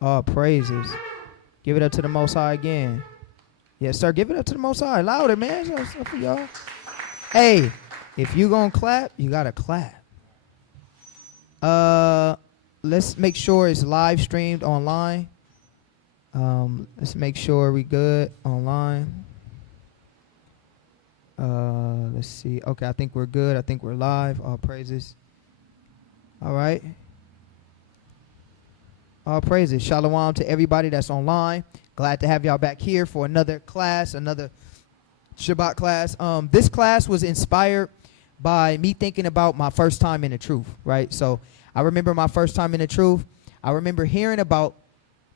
All praises. Give it up to the Most High again. Yes, sir. Give it up to the Most High. Louder, man. That's for y'all. Hey, if you gonna clap, you gotta clap. Let's make sure it's live streamed online. Let's make sure we good online. Let's see. Okay, I think we're good. I think we're live. All praises. All right. All praises. Shalom to everybody that's online. Glad to have y'all back here for another class, another Shabbat class. This class was inspired by me thinking about my first time in the truth, right? So I remember my first time in the truth. I remember hearing about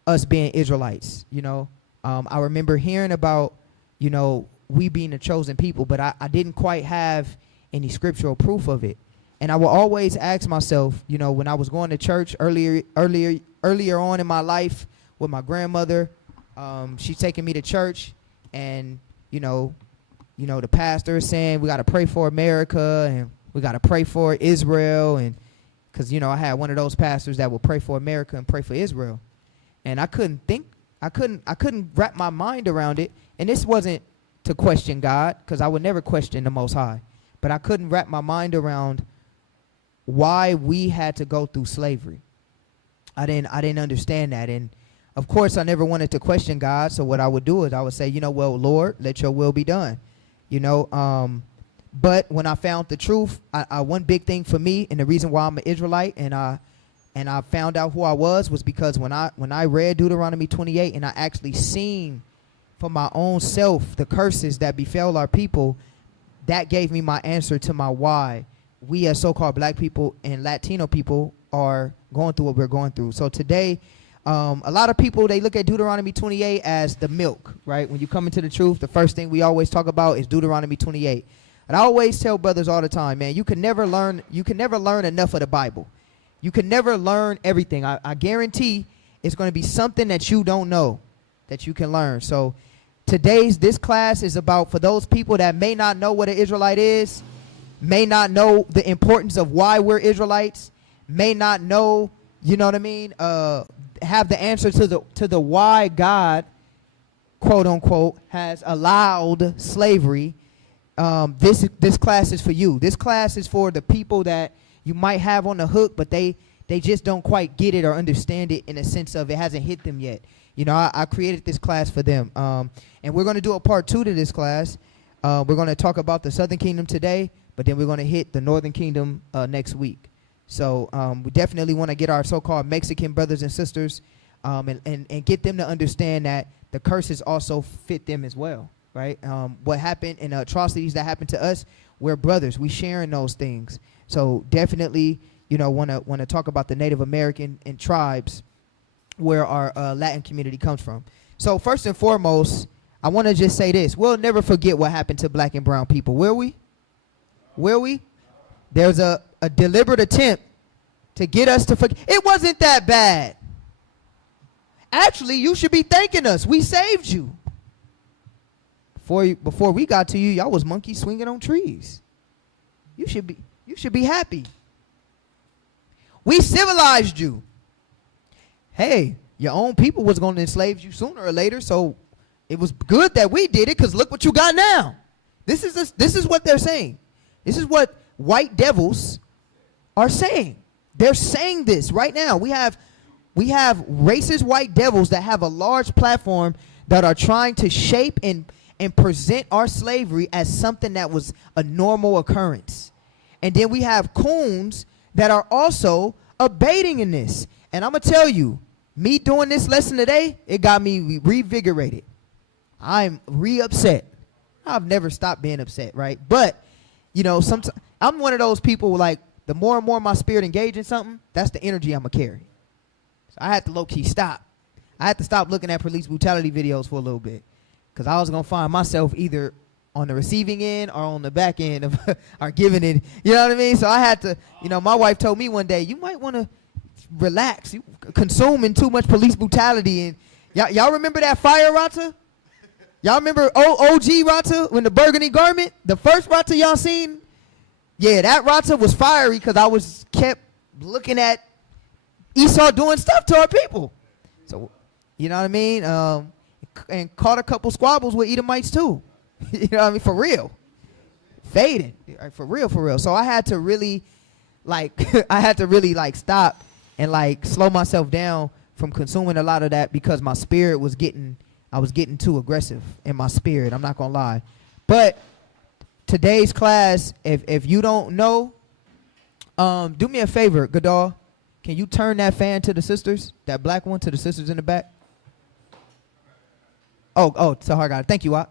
us being Israelites, you know. I remember hearing about, you know, we being the chosen people, but I didn't quite have any scriptural proof of it. And I will always ask myself, you know, when I was going to church earlier on in my life with my grandmother, she's taking me to church, and you know, the pastor is saying we got to pray for America and we got to pray for Israel, and because you know I had one of those pastors that would pray for America and pray for Israel, and I couldn't wrap my mind around it. And this wasn't to question God, because I would never question the Most High, but I couldn't wrap my mind around why we had to go through slavery. I didn't understand that, and of course I never wanted to question God. So what I would do is I would say, you know, well, Lord, let your will be done, you know. But when I found the truth, I one big thing for me, and the reason why I'm an Israelite, and I found out who I was because when I read Deuteronomy 28 and I actually seen for my own self the curses that befell our people, that gave me my answer to my why we as so-called black people and Latino people are going through what we're going through. So today, a lot of people, they look at Deuteronomy 28 as the milk, right? When you come into the truth, the first thing we always talk about is Deuteronomy 28. And I always tell brothers all the time, man, you can never learn enough of the Bible. You can never learn everything. I guarantee it's going to be something that you don't know that you can learn. So this class is about, for those people that may not know what an Israelite is, may not know the importance of why we're Israelites, may not know, you know what I mean, have the answer to the why God, quote unquote, has allowed slavery. This class is for you. This class is for the people that you might have on the hook, but they just don't quite get it or understand it in a sense of it hasn't hit them yet. You know, I created this class for them. And we're going to do a part 2 to this class. We're going to talk about the Southern Kingdom today, but then we're going to hit the Northern Kingdom next week. So we definitely want to get our so-called Mexican brothers and sisters and get them to understand that the curses also fit them as well, right? What happened and atrocities that happened to us, we're brothers. We sharing those things. So definitely, you know, want to talk about the Native American and tribes where our Latin community comes from. So first and foremost, I want to just say this. We'll never forget what happened to black and brown people, will we? Will we? There's a deliberate attempt to get us to forget. It wasn't that bad. Actually, you should be thanking us. We saved you. Before we got to you, y'all was monkeys swinging on trees. You should be happy. We civilized you. Hey, your own people was going to enslave you sooner or later, so it was good that we did it, because look what you got now. This is what they're saying. This is what white devils are saying. They're saying this right now. We have racist white devils that have a large platform that are trying to shape and present our slavery as something that was a normal occurrence. And then we have coons that are also abating in this. And I'm going to tell you, me doing this lesson today, it got me revigorated. I'm upset. I've never stopped being upset, right? But, you know, sometimes I'm one of those people, like, the more and more my spirit engage in something, that's the energy I'm going to carry. So I had to low-key stop. I had to stop looking at police brutality videos for a little bit, because I was going to find myself either on the receiving end or on the back end of or giving it. You know what I mean? So I had to, you know, my wife told me one day, you might want to relax. You consuming too much police brutality. And y'all remember that fire rata? Y'all remember OG rata when the burgundy garment? The first rata y'all seen? Yeah, that rata was fiery because I was kept looking at Esau doing stuff to our people. So, you know what I mean? And caught a couple squabbles with Edomites too. You know what I mean? For real. Fading. For real. So I had to really, like, stop and, like, slow myself down from consuming a lot of that because my spirit was I was getting too aggressive in my spirit. I'm not going to lie. But today's class, if you don't know, do me a favor, Gadal. Can you turn that fan to the sisters? That black one to the sisters in the back? Oh, so hard, God. Thank you, Wak.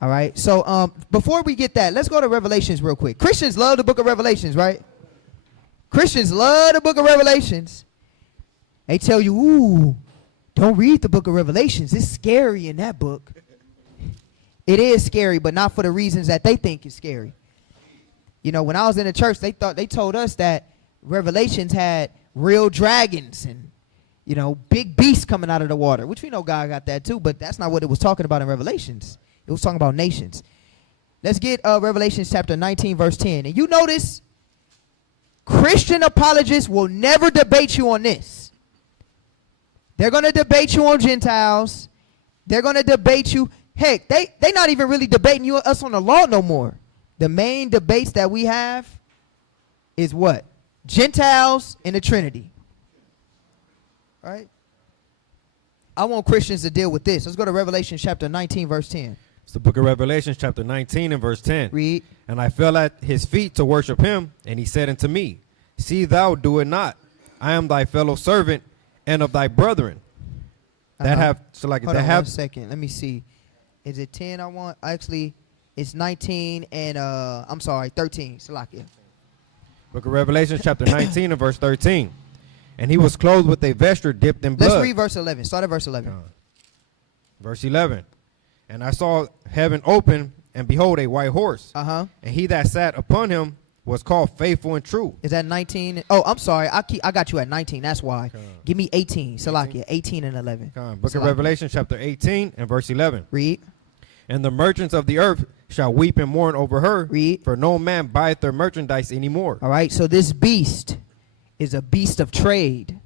All right. So before we get that, let's go to Revelations real quick. Christians love the book of Revelations, right? Christians love the book of Revelations. They tell you, ooh, don't read the book of Revelations. It's scary in that book. It is scary, but not for the reasons that they think is scary. You know, when I was in the church, they told us that Revelations had real dragons and, you know, big beasts coming out of the water, which we know God got that too, but that's not what it was talking about in Revelations. It was talking about nations. Let's get Revelation chapter 19, verse 10. And you notice Christian apologists will never debate you on this. They're going to debate you on Gentiles. They're going to debate you. Heck, they not even really debating us on the law no more. The main debates that we have is what? Gentiles and the Trinity. Right? I want Christians to deal with this. Let's go to Revelation chapter 19, verse 10. It's the book of Revelation, chapter 19 and verse 10. Read. And I fell at his feet to worship him, and he said unto me, See thou do it not. I am thy fellow servant and of thy brethren. That have, so like, Hold that on have. 1 second. Let me see. Is it 10 I want? Actually, it's 19 and, 13. Salakia. Book of Revelation, chapter 19 and verse 13. And he was clothed with a vesture dipped in blood. Let's read verse 11. Start at verse 11. Verse 11. And I saw heaven open, and behold, a white horse. Uh-huh. And he that sat upon him was called Faithful and True. Is that 19? Oh, I'm sorry. I got you at 19. That's why. Give me 18. Salakia. 18 and 11. Book of Revelation, chapter 18 and verse 11. Read. And the merchants of the earth shall weep and mourn over her. Read. For no man buyeth their merchandise anymore. All right. So this beast is a beast of trade.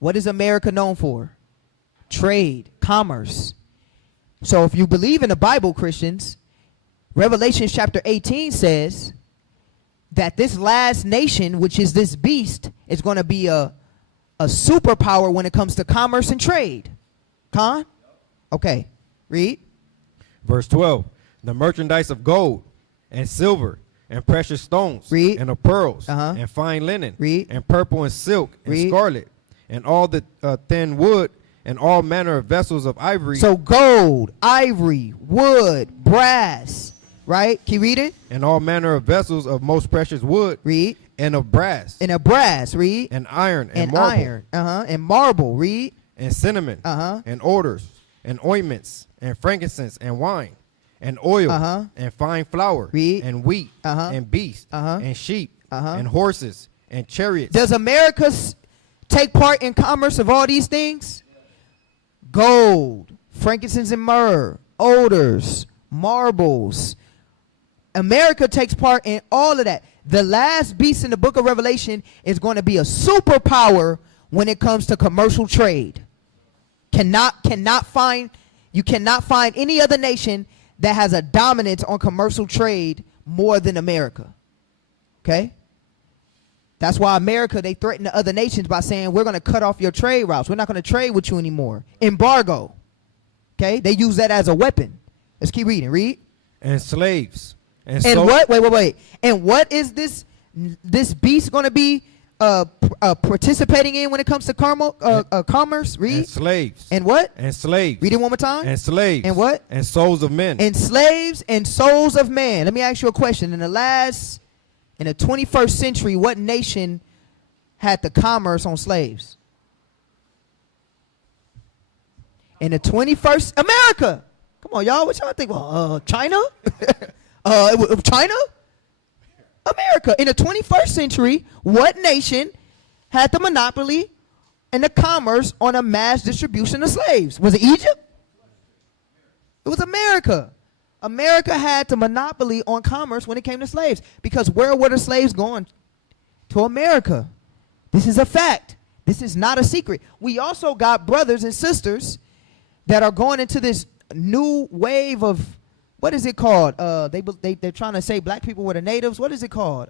What is America known for? Trade, commerce. So if you believe in the Bible, Christians, Revelation chapter 18 says that this last nation, which is this beast, is going to be a superpower when it comes to commerce and trade. Con? Okay. Read. Verse 12. The merchandise of gold and silver and precious stones. Read. And of pearls. Uh-huh. And fine linen. Read. And purple and silk and Read. scarlet. And all the thin wood and all manner of vessels of ivory. So gold, ivory, wood, brass, right? Can you read it? And all manner of vessels of most precious wood. Read. And of brass. And a brass, read. And iron. And And marble. iron, and marble, read. And cinnamon. And odors. And ointments. And frankincense. And wine. And oil. And fine flour. Read. And wheat. And beasts. And sheep. And horses. And chariots. Does America take part in commerce of all these things? Gold, frankincense and myrrh, odors, marbles. America takes part in all of that. The last beast in the book of Revelation is going to be a superpower when it comes to commercial trade. You cannot find any other nation that has a dominance on commercial trade more than America. Okay? That's why America, they threaten the other nations by saying, we're going to cut off your trade routes. We're not going to trade with you anymore. Embargo. Okay? They use that as a weapon. Let's keep reading. Read. And slaves. And what? Wait. And what is this beast going to be participating in when it comes to commerce? Read. And slaves. And what? And slaves. Read it one more time. And slaves. And what? And souls of men. And slaves and souls of man. Let me ask you a question. In the 21st century, what nation had the commerce on slaves? In the 21st, America. Come on, y'all. What y'all think? Well, China? China? America. In the 21st century, what nation had the monopoly and the commerce on a mass distribution of slaves? Was it Egypt? It was America. America had the monopoly on commerce when it came to slaves. Because where were the slaves going? To America. This is a fact. This is not a secret. We also got brothers and sisters that are going into this new wave of, what is it called? They're trying to say black people were the natives. What is it called?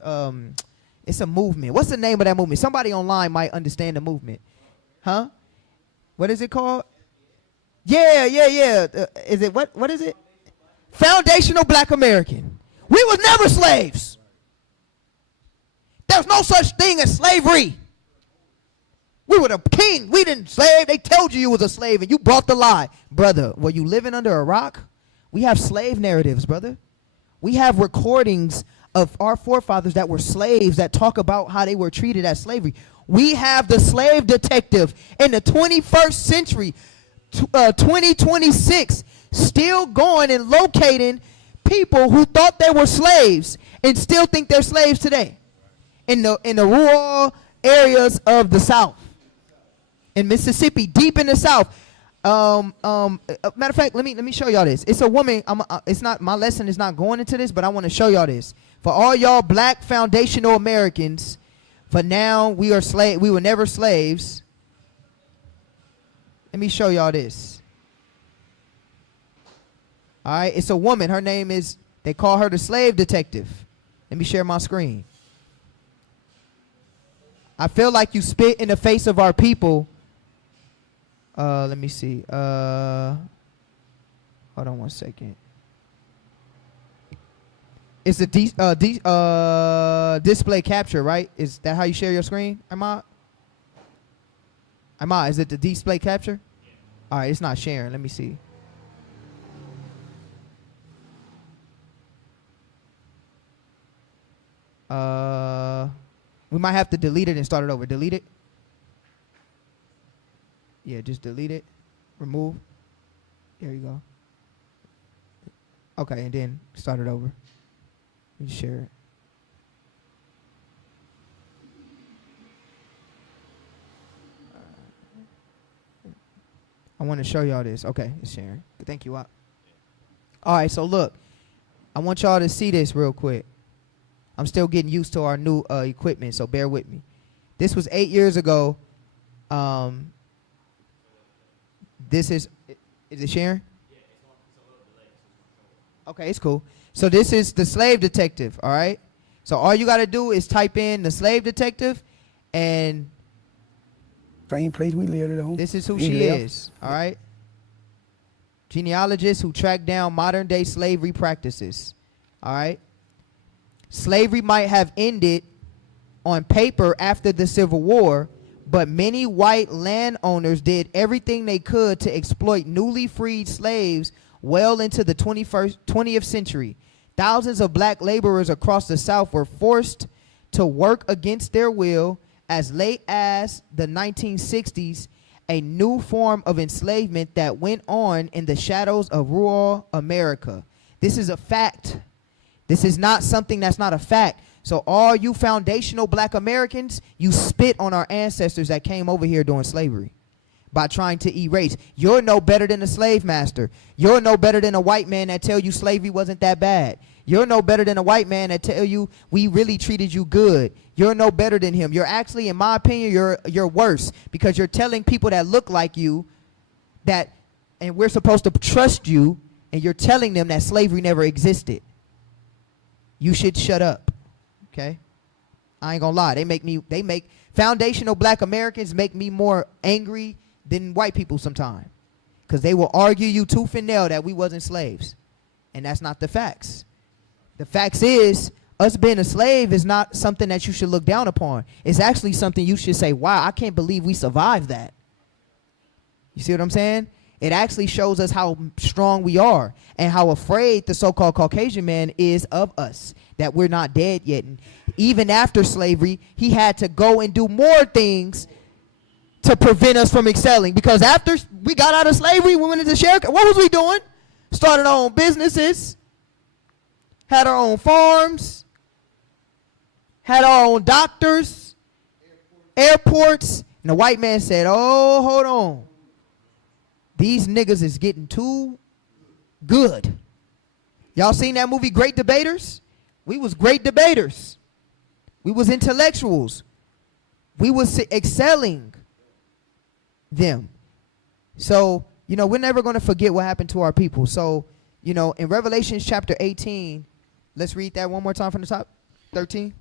It's a movement. What's the name of that movement? Somebody online might understand the movement. Huh? What is it called? Yeah. Is it, what is it? Foundational Black American. We was never slaves. There's no such thing as slavery. We were the king. We didn't slave. They told you was a slave and you brought the lie. Brother, were you living under a rock? We have slave narratives, brother. We have recordings of our forefathers that were slaves that talk about how they were treated as slavery. We have the slave detective in the 21st century, 2026, still going and locating people who thought they were slaves and still think they're slaves today in the rural areas of the South. In Mississippi, deep in the South. Matter of fact, let me show y'all this. It's a woman. It's not, my lesson is not going into this, but I want to show y'all this. For all y'all black foundational Americans, for now we were never slaves. Let me show y'all this. All right, it's a woman. Her name is, they call her the slave detective. Let me share my screen. I feel like you spit in the face of our people. Let me see. Hold on one second. It's a display capture, right? Is that how you share your screen, Ahmad? Ahmad, is it the display capture? All right, it's not sharing. Let me see. We might have to delete it and start it over. Delete it. Yeah, just delete it. Remove. There you go. Okay, and then start it over. You share it. I want to show y'all this. Okay, it's sharing. Thank you. All right, so look. I want y'all to see this real quick. I'm still getting used to our new equipment, so bear with me. This was 8 years ago. This is it sharing? Yeah, it's a little delayed. Okay, it's cool. So this is the slave detective, all right? So all you got to do is type in the slave detective, and same place we lived at home. This is who she is, all right? Genealogist who tracked down modern day slavery practices, all right? Slavery might have ended on paper after the Civil War, but many white landowners did everything they could to exploit newly freed slaves well into the 20th century. Thousands of black laborers across the South were forced to work against their will. As late as the 1960s, a new form of enslavement that went on in the shadows of rural America. This is a fact. This is not something that's not a fact. So all you foundational black Americans, you spit on our ancestors that came over here during slavery by trying to erase. You're no better than a slave master. You're no better than a white man that tell you slavery wasn't that bad. You're no better than a white man that tell you we really treated you good. You're no better than him. You're actually, in my opinion, you're worse, because you're telling people that look like you that, and we're supposed to trust you, and you're telling them that slavery never existed. You should shut up. Okay? I ain't gonna lie. They make foundational black Americans make me more angry than white people sometimes, because they will argue you tooth and nail that we wasn't slaves, and that's not the facts. The facts is, us being a slave is not something that you should look down upon. It's actually something you should say, wow, I can't believe we survived that. You see what I'm saying? It actually shows us how strong we are and how afraid the so-called Caucasian man is of us, that we're not dead yet. And even after slavery, he had to go and do more things to prevent us from excelling. Because after we got out of slavery, we went into sharecropping. What was we doing? Started our own businesses, had our own farms, had our own doctors, airports. And the white man said, oh, hold on. These niggas is getting too good. Y'all seen that movie, Great Debaters? We was great debaters. We was intellectuals. We was excelling. them. So, we're never going to forget what happened to our people. So, in Revelation chapter 18, let's read that one more time from the top. 13.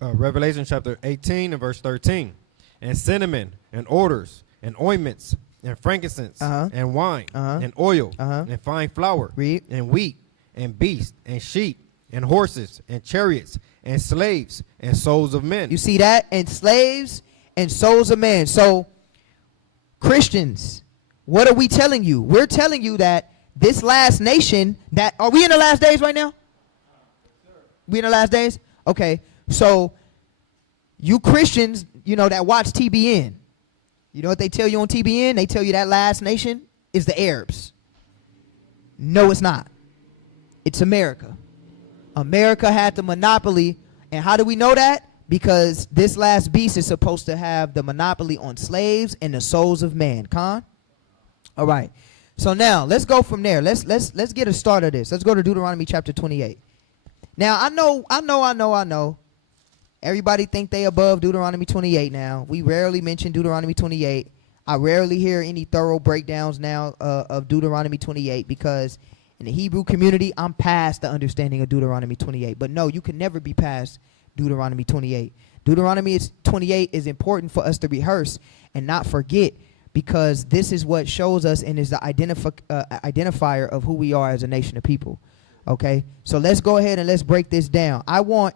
Revelation chapter 18 and verse 13. And cinnamon and odors and ointments and frankincense and wine and oil and fine flour and wheat and beasts and sheep and horses and chariots and slaves and souls of men. You see that? And slaves and souls of men. So, Christians, what are we telling you? We're telling you that this last nation, are we in the last days right now? We in the last days? Okay. So, you Christians, that watch TBN, you know what they tell you on TBN? They tell you that last nation is the Arabs. No, it's not. It's America. America had the monopoly. And how do we know that? Because this last beast is supposed to have the monopoly on slaves and the souls of man. Con? All right. So now let's go from there. Let's get a start of this. Let's go to Deuteronomy chapter 28. Now I know. Everybody think they above Deuteronomy 28 now. We rarely mention Deuteronomy 28. I rarely hear any thorough breakdowns now of Deuteronomy 28 because in the Hebrew community, I'm past the understanding of Deuteronomy 28. But no, you can never be past Deuteronomy 28. Deuteronomy 28 is important for us to rehearse and not forget because this is what shows us and is the identifier of who we are as a nation of people. Okay? So let's go ahead and let's break this down. I want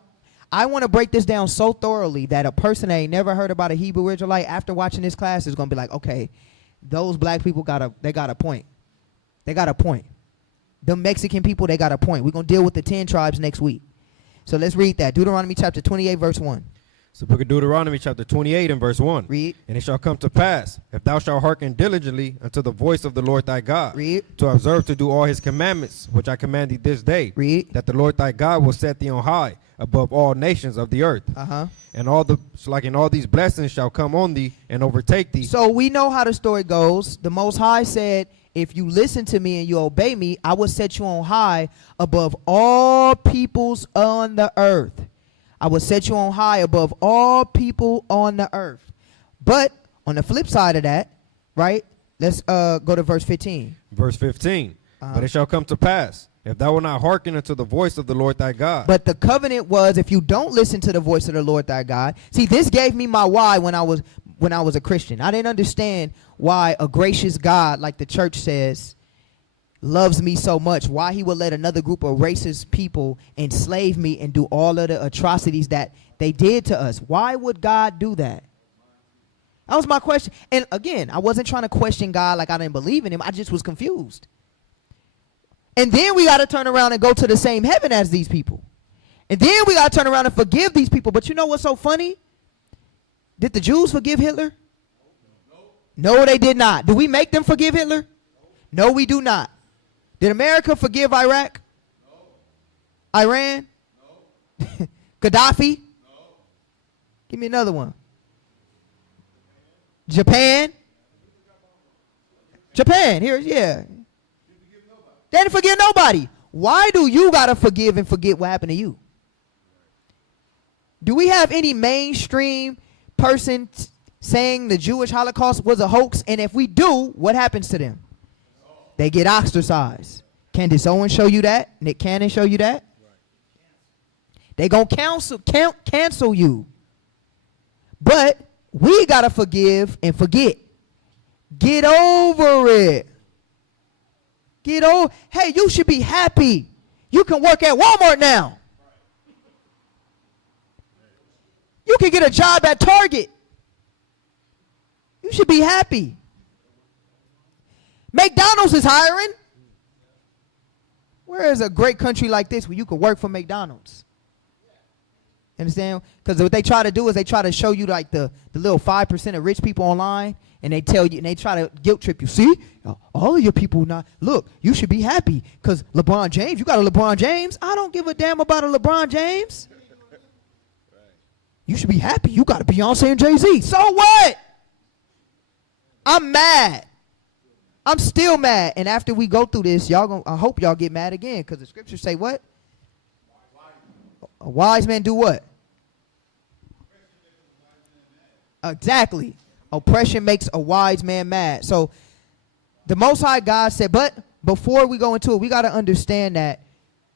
to break this down so thoroughly that a person that ain't never heard about a Hebrew Israelite after watching this class is going to be like, okay, those black people got a point. They got a point. The Mexican people, they got a point. We're going to deal with the 10 tribes next week. So let's read that. Deuteronomy chapter 28, verse 1. It's the book of Deuteronomy chapter 28 and verse 1. Read. And it shall come to pass, if thou shalt hearken diligently unto the voice of the Lord thy God, Read. to observe to do all his commandments, which I command thee this day, Read. that the Lord thy God will set thee on high above all nations of the earth. And all these blessings shall come on thee and overtake thee. So we know how the story goes. The Most High said, if you listen to me and you obey me, I will set you on high above all peoples on the earth. I will set you on high above all people on the earth. But on the flip side of that, right, let's go to verse 15. Verse 15. But it shall come to pass, if thou wilt not hearken unto the voice of the Lord thy God. But the covenant was, if you don't listen to the voice of the Lord thy God. See, this gave me my why when I was a Christian. I didn't understand why a gracious God, like the church says, loves me so much, why he would let another group of racist people enslave me and do all of the atrocities that they did to us. Why would God do that? That was my question. And again, I wasn't trying to question God like I didn't believe in him. I just was confused. And then we got to turn around and go to the same heaven as these people. And then we got to turn around and forgive these people. But you know what's so funny? Did the Jews forgive Hitler? No, they did not. Do we make them forgive Hitler? No, we do not. Did America forgive Iraq? No. Iran? No. Gaddafi? No. Give me another one. Japan? Japan, here, yeah. They didn't forgive nobody. Why do you got to forgive and forget what happened to you? Do we have any mainstream person saying the Jewish Holocaust was a hoax? And if we do, what happens to them? They get ostracized. Candace Owens show you that? Nick Cannon show you that? They gonna cancel you. But we gotta forgive and forget. Get over it. Hey, you should be happy. You can work at Walmart now. You can get a job at Target. You should be happy. McDonald's is hiring. Where is a great country like this where you can work for McDonald's? Understand? Because what they try to do is they try to show you like the little 5% of rich people online, and they tell you, and they try to guilt trip you. See, all of your people not, look, you should be happy because LeBron James, you got a LeBron James. I don't give a damn about a LeBron James. You should be happy. You got a Beyonce and Jay-Z. So what? I'm mad. I'm still mad. And after we go through this, I hope y'all get mad again, because the scriptures say what? A wise man do what? Exactly. Oppression makes a wise man mad. So the Most High God said, but before we go into it, we got to understand that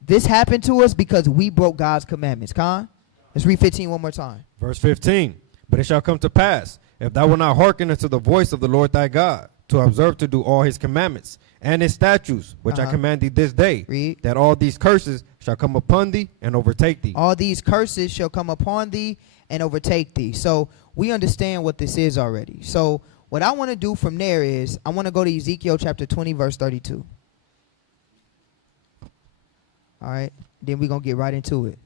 this happened to us because we broke God's commandments. Con? Let's read 15 one more time. Verse 15. But it shall come to pass, if thou wilt not hearken unto the voice of the Lord thy God, to observe to do all his commandments and his statutes, which I command thee this day, Read. that all these curses shall come upon thee and overtake thee. All these curses shall come upon thee and overtake thee. So we understand what this is already. So what I want to do from there is I want to go to Ezekiel chapter 20, verse 32. All right. Then we're going to get right into it.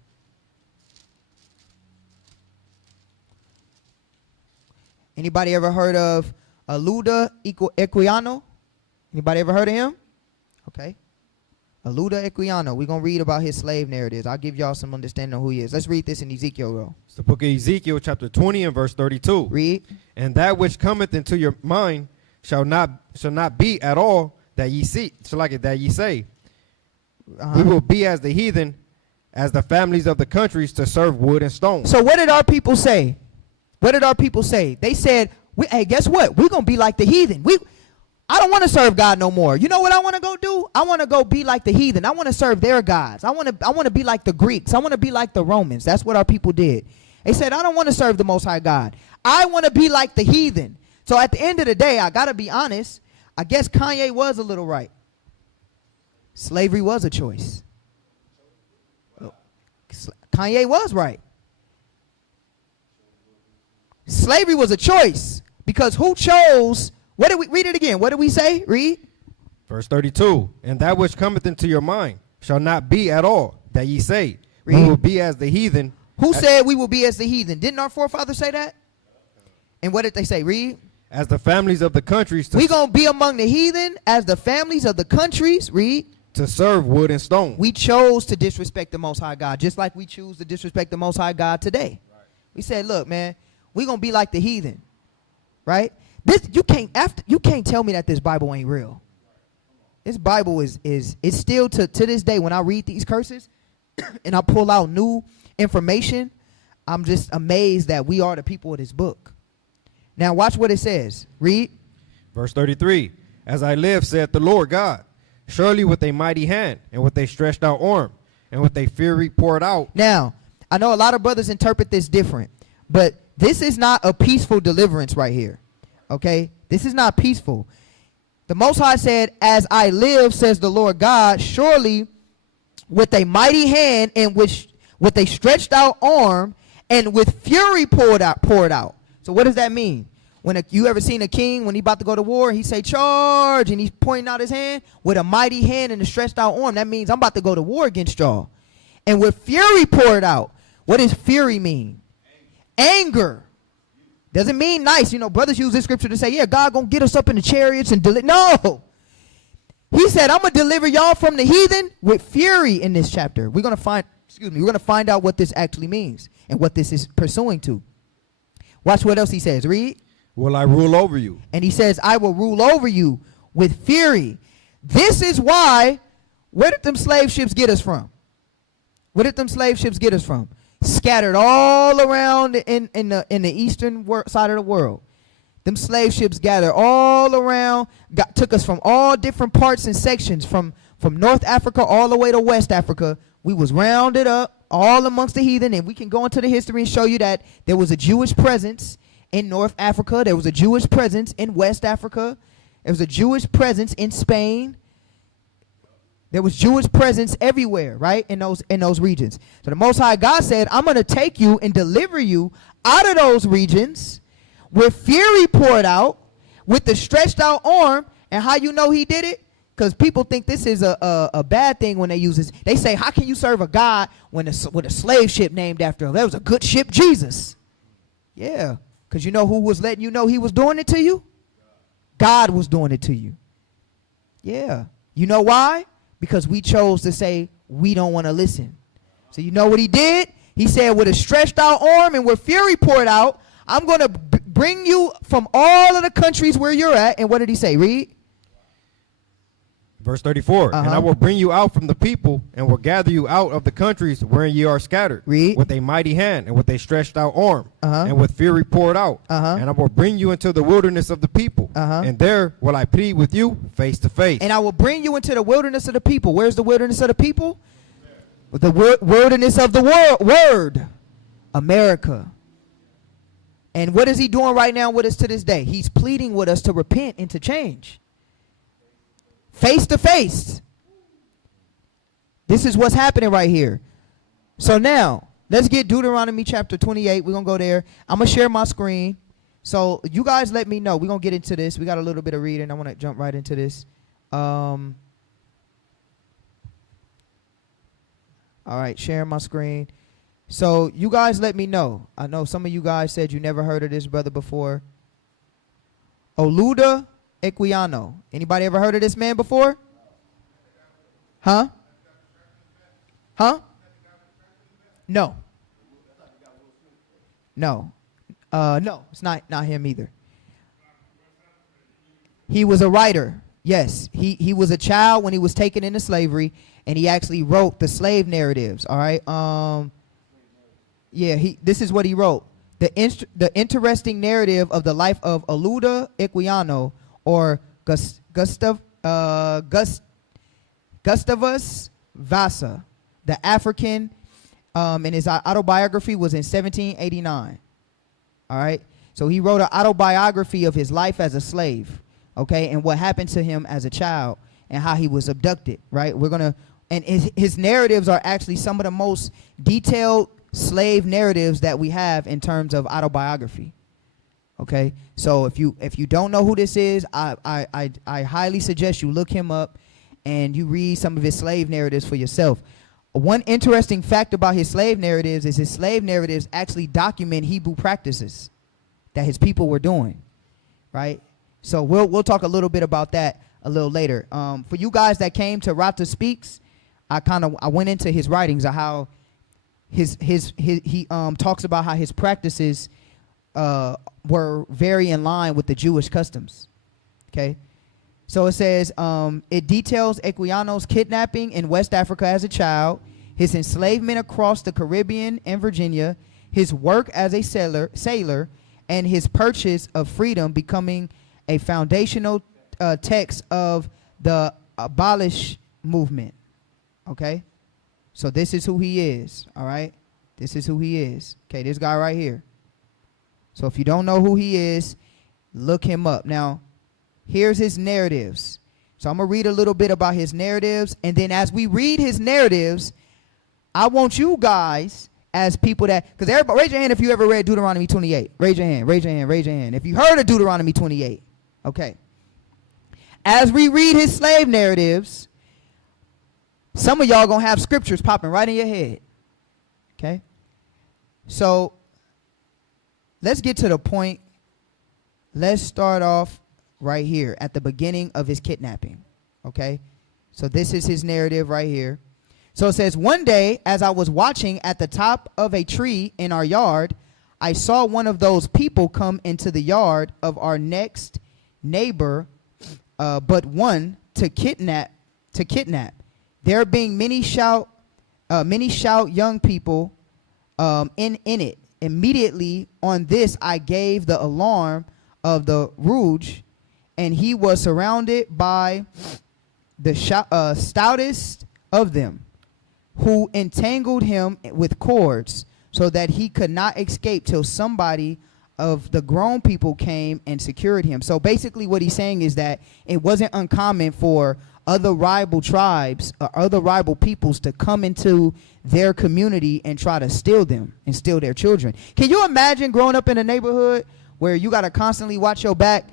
Anybody ever heard of Aluda Equiano? Anybody ever heard of him? Okay. Aluda Equiano. We're going to read about his slave narratives. I'll give y'all some understanding of who he is. Let's read this in Ezekiel, though. It's the book of Ezekiel, chapter 20 and verse 32. Read. And that which cometh into your mind shall not be at all that ye see, so like it that ye say. We will be as the heathen, as the families of the countries to serve wood and stone. So what did our people say? What did our people say? They said, hey, guess what? We're going to be like the heathen. I don't want to serve God no more. You know what I want to go do? I want to go be like the heathen. I want to serve their gods. I want to be like the Greeks. I want to be like the Romans. That's what our people did. They said, I don't want to serve the Most High God. I want to be like the heathen. So at the end of the day, I got to be honest, I guess Kanye was a little right. Slavery was a choice. Kanye was right. Slavery was a choice because who chose? What did we read it again? What did we say? Read. Verse 32. And that which cometh into your mind shall not be at all that ye say. Read. We will be as the heathen. Who said we will be as the heathen? Didn't our forefathers say that? And what did they say? Read. As the families of the countries. We gonna be among the heathen as the families of the countries. Read. To serve wood and stone. We chose to disrespect the Most High God, just like we choose to disrespect the Most High God today. Right. We said, look, man, we're going to be like the heathen, right? You can't tell me that this Bible ain't real. This Bible is still to this day when I read these curses and I pull out new information, I'm just amazed that we are the people of this book. Now watch what it says. Read. Verse 33. As I live, saith the Lord God, surely with a mighty hand and with a stretched out arm and with a fury poured out. Now, I know a lot of brothers interpret this different, but this is not a peaceful deliverance right here. Okay? This is not peaceful. The Most High said, as I live, says the Lord God, surely with a mighty hand and with a stretched out arm and with fury poured out. So what does that mean? When you ever seen a king, when he about to go to war, he say, charge, and he's pointing out his hand with a mighty hand and a stretched out arm. That means I'm about to go to war against y'all. And with fury poured out. What does fury mean? Anger. Doesn't mean nice. You know, brothers use this scripture to say, yeah, God gonna get us up in the chariots and deliver. No. He said, I'm gonna deliver y'all from the heathen with fury in this chapter. We're gonna find out what this actually means and what this is pursuing to. Watch what else he says. Read. Will I rule over you? And he says, I will rule over you with fury. This is why, where did them slave ships get us from? Where did them slave ships get us from? Scattered all around in the eastern side of the world. Them slave ships gathered all around, took us from all different parts and sections, from North Africa all the way to West Africa. We was rounded up all amongst the heathen, and we can go into the history and show you that there was a Jewish presence in North Africa. There was a Jewish presence in West Africa. There was a Jewish presence in Spain. There was Jewish presence everywhere, right, in those regions. So the Most High God said, I'm going to take you and deliver you out of those regions with fury poured out, with the stretched out arm. And how you know he did it? Because people think this is a bad thing when they use this. They say, how can you serve a God with a slave ship named after him? There was a good ship, Jesus. Yeah. Because you know who was letting you know he was doing it to you? God was doing it to you. Yeah. You know why? Because we chose to say we don't want to listen. So you know what he did? He said, with a stretched out arm and with fury poured out, I'm going to bring you from all of the countries where you're at. And what did he say? Read. Verse 34, and I will bring you out from the people, and will gather you out of the countries wherein ye are scattered. Read. With a mighty hand, and with a stretched out arm, and with fury poured out. And I will bring you into the wilderness of the people, and there will I plead with you face to face. And I will bring you into the wilderness of the people. Where's the wilderness of the people? The wilderness of the word, America. And what is he doing right now with us to this day? He's pleading with us to repent and to change. Face to face. This is what's happening right here. So now, let's get Deuteronomy chapter 28. We're going to go there. I'm going to share my screen. So you guys let me know. We're going to get into this. We got a little bit of reading. I want to jump right into this. All right, sharing my screen. So you guys let me know. I know some of you guys said you never heard of this brother before. Oluda Equiano. Anybody ever heard of this man before? Huh? Huh? No. No. No, it's not him either. He was a writer. Yes, he was a child when he was taken into slavery, and he actually wrote the slave narratives. All right. Yeah. This is what he wrote: the interesting narrative of the life of Oluda Equiano, or Gustavus Vasa, the African, and his autobiography was in 1789. All right. So he wrote an autobiography of his life as a slave. Okay, and what happened to him as a child and how he was abducted, right? And his narratives are actually some of the most detailed slave narratives that we have in terms of autobiography. Okay, so if you don't know who this is, I highly suggest you look him up and you read some of his slave narratives for yourself. One interesting fact about his slave narratives is his slave narratives actually document Hebrew practices that his people were doing, right? So we'll talk a little bit about that a little later. For you guys that came to Rata Speaks, I went into his writings of how he talks about how his practices were very in line with the Jewish customs. Okay, so it says it details Equiano's kidnapping in West Africa as a child, his enslavement across the Caribbean and Virginia, his work as a sailor, and his purchase of freedom, becoming a foundational text of the abolish movement. Okay, so this is who he is. All right, this is who he is. Okay, this guy right here. So if you don't know who he is, look him up. Now, here's his narratives. So I'm gonna read a little bit about his narratives, and then as we read his narratives, I want you guys, as people that, because everybody, raise your hand if you ever read Deuteronomy 28. Raise your hand, raise your hand, raise your hand. If you heard of Deuteronomy 28. Okay. As we read his slave narratives, some of y'all gonna have scriptures popping right in your head. Okay. So let's get to the point. Let's start off right here at the beginning of his kidnapping. Okay. So this is his narrative right here. So it says, one day as I was watching at the top of a tree in our yard, I saw one of those people come into the yard of our next neighbor, but one to kidnap. There being many shout young people in it. Immediately on this, I gave the alarm of the rouge, and he was surrounded by the stoutest of them, who entangled him with cords so that he could not escape till somebody of the grown people came and secured him. So basically what he's saying is that it wasn't uncommon for other rival tribes or other rival peoples to come into their community and try to steal them and steal their children. Can you imagine growing up in a neighborhood where you got to constantly watch your back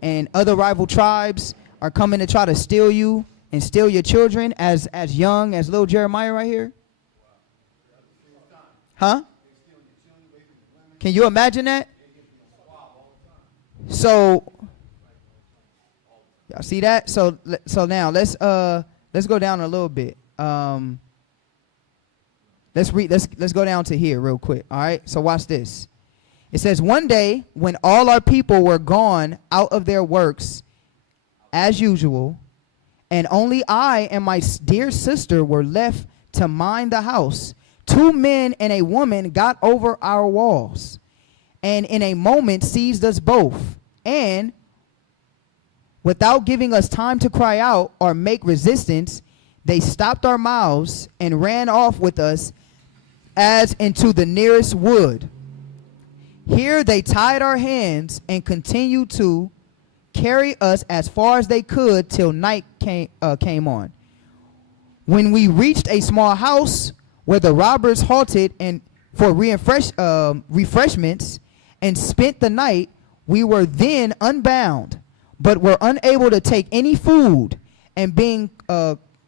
and other rival tribes are coming to try to steal you and steal your children as young as little Jeremiah right here? Huh? Can you imagine that? So y'all see that? So now let's go down a little bit. Let's go down to here real quick. All right. So watch this. It says, one day when all our people were gone out of their works as usual, and only I and my dear sister were left to mind the house. 2 men and a woman got over our walls, and in a moment seized us both, and without giving us time to cry out or make resistance, they stopped our mouths and ran off with us as into the nearest wood. Here they tied our hands and continued to carry us as far as they could till night came on. When we reached a small house where the robbers halted and for refreshments and spent the night, we were then unbound, but were unable to take any food, and being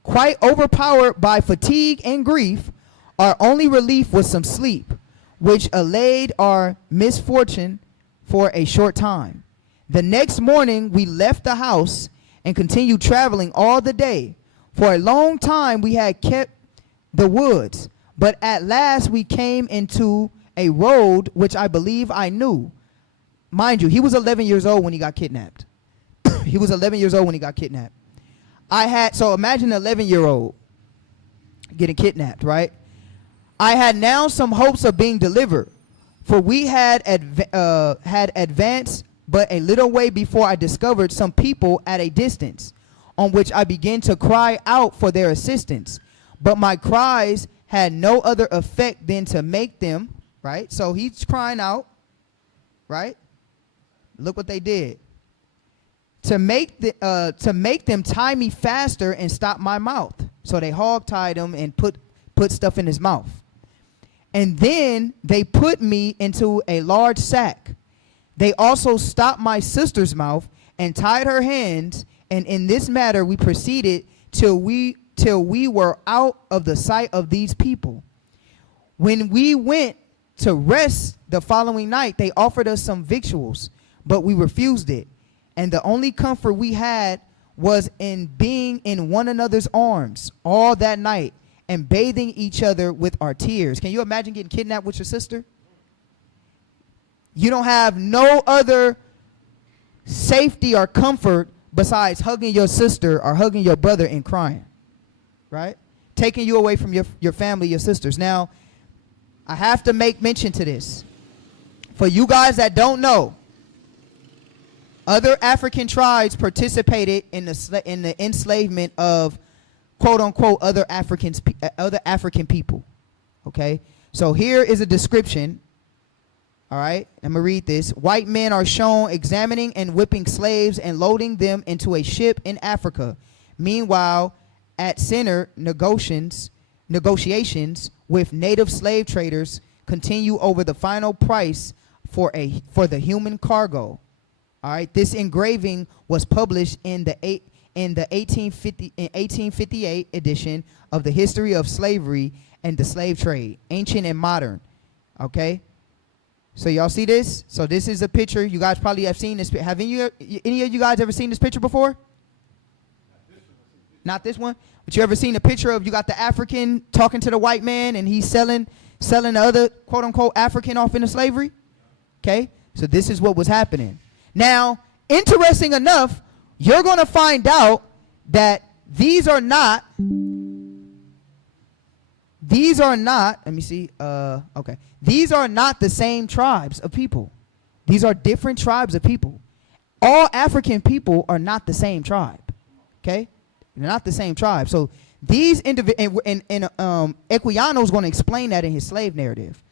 quite overpowered by fatigue and grief, our only relief was some sleep, which allayed our misfortune for a short time. The next morning we left the house and continued traveling all the day. For a long time we had kept the woods, but at last we came into a road which I believe I knew. Mind you, he was 11 years old when he got kidnapped. He was 11 years old when he got kidnapped. So imagine an 11-year-old getting kidnapped, right? I had now some hopes of being delivered, for we had advanced but a little way before I discovered some people at a distance, on which I began to cry out for their assistance. But my cries had no other effect than to make them, right? So he's crying out, right? Look what they did. To make them tie me faster and stop my mouth. So they hog-tied him and put stuff in his mouth. And then they put me into a large sack. They also stopped my sister's mouth and tied her hands, and in this matter we proceeded till we were out of the sight of these people. When we went to rest the following night, they offered us some victuals, but we refused it. And the only comfort we had was in being in one another's arms all that night and bathing each other with our tears. Can you imagine getting kidnapped with your sister? You don't have no other safety or comfort besides hugging your sister or hugging your brother and crying, right? Taking you away from your family, your sisters. Now, I have to make mention to this. For you guys that don't know, other African tribes participated in the enslavement of quote unquote other African people. Okay, so here is a description. All right, I'm gonna read this. White men are shown examining and whipping slaves and loading them into a ship in Africa. Meanwhile, at center negotiations with native slave traders continue over the final price for the human cargo. All right, this engraving was published in the 1858 edition of the History of Slavery and the Slave Trade, Ancient and Modern. Okay, so y'all see this? So this is a picture. You guys probably have seen this. Have any of you guys ever seen this picture before? Not this one. But you ever seen a picture of, you got the African talking to the white man and he's selling the other quote unquote African off into slavery? Okay, so this is what was happening. Now, interesting enough, you're going to find out that these are not, let me see, okay. These are not the same tribes of people. These are different tribes of people. All African people are not the same tribe, okay? They're not the same tribe. So these individuals, and Equiano's going to explain that in his slave narrative,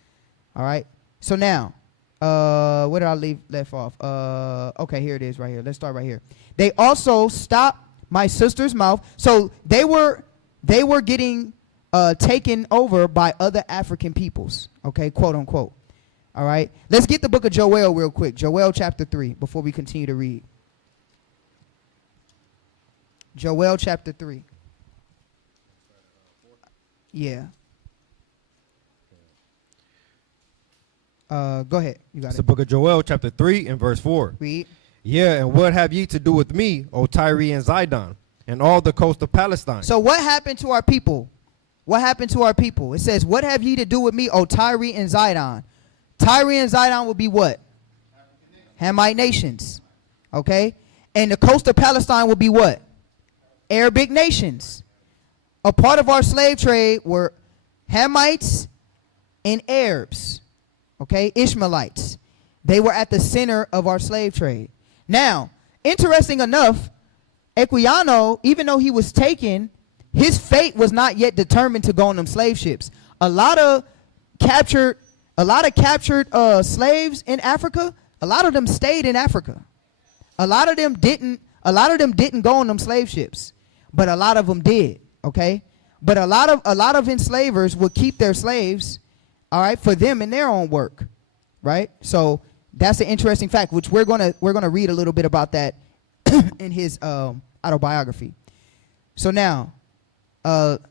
all right? So now, where did I left off? Okay, here it is right here. Let's start right here. They also stopped my sister's mouth. So they were getting taken over by other African peoples, okay, quote unquote. All right, let's get the book of Joel real quick. Joel chapter 3 before we continue to read. Joel chapter 3. Yeah. Go ahead. You got It's it. the book of Joel, chapter 3 and verse 4. Read. Yeah, and what have ye to do with me, O Tyre and Zidon, and all the coast of Palestine? So what happened to our people? What happened to our people? It says, what have ye to do with me, O Tyre and Zidon? Tyre and Zidon will be what? Hamite nations. Okay? And the coast of Palestine will be what? Arabic nations. A part of our slave trade were Hamites and Arabs, okay, Ishmaelites. They were at the center of our slave trade. Now, interesting enough, Equiano, even though he was taken, his fate was not yet determined to go on them slave ships. A lot of captured slaves in Africa, a lot of them stayed in Africa. A lot of them didn't go on them slave ships, but a lot of them did, okay? But a lot of enslavers would keep their slaves, all right, for them in their own work, right? So that's an interesting fact, which we're gonna read a little bit about that in his autobiography. So now,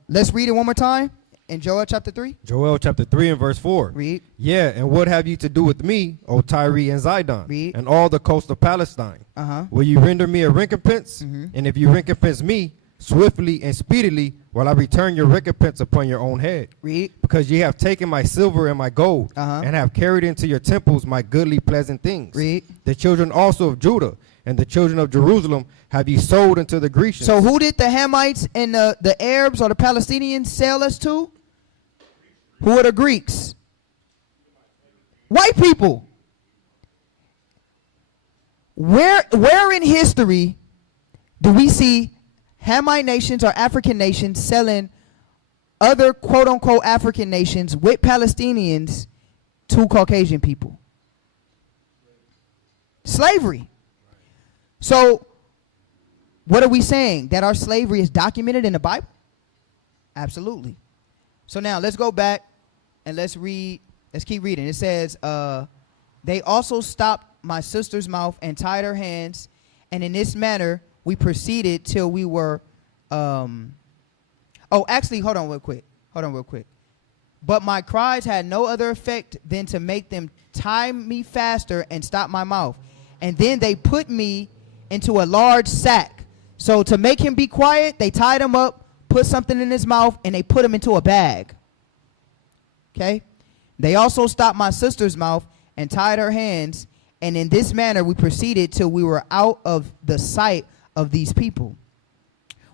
let's read it one more time in Joel chapter 3. Joel chapter 3 and verse 4. Read. Yeah, and what have you to do with me, O Tyre and Zidon, Read. and all the coast of Palestine? Will you render me a recompense? And if you recompense me, swiftly and speedily will I return your recompense upon your own head. Read. Because ye have taken my silver and my gold, and have carried into your temples my goodly pleasant things. Read. The children also of Judah and the children of Jerusalem have ye sold unto the Grecians. So who did the Hamites and the Arabs or the Palestinians sell us to? Who are the Greeks? White people. Where in history do we see Hamite nations or African nations selling other quote-unquote African nations with Palestinians to Caucasian people? Slavery. So what are we saying? That our slavery is documented in the Bible? Absolutely. So now let's go back and let's keep reading. It says, they also stopped my sister's mouth and tied her hands, and in this manner we proceeded till we were, hold on real quick. But my cries had no other effect than to make them tie me faster and stop my mouth. And then they put me into a large sack. So to make him be quiet, they tied him up, put something in his mouth, and they put him into a bag. Okay? They also stopped my sister's mouth and tied her hands, and in this manner we proceeded till we were out of the sight of these people.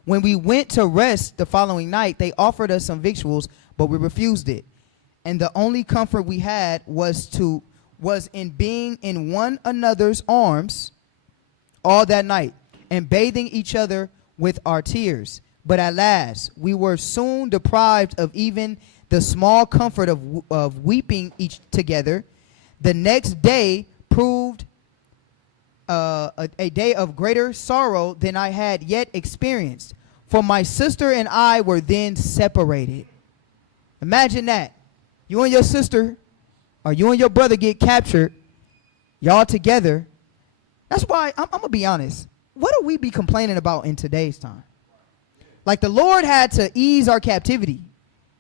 When we went to rest the following night, they offered us some victuals, but we refused it. And the only comfort we had was in being in one another's arms all that night and bathing each other with our tears. But at last, we were soon deprived of even the small comfort of weeping each together. The next day proved a day of greater sorrow than I had yet experienced, for my sister and I were then separated. Imagine that. You and your sister, or you and your brother get captured, y'all together. That's why, I'm going to be honest, what do we be complaining about in today's time? Like, the Lord had to ease our captivity.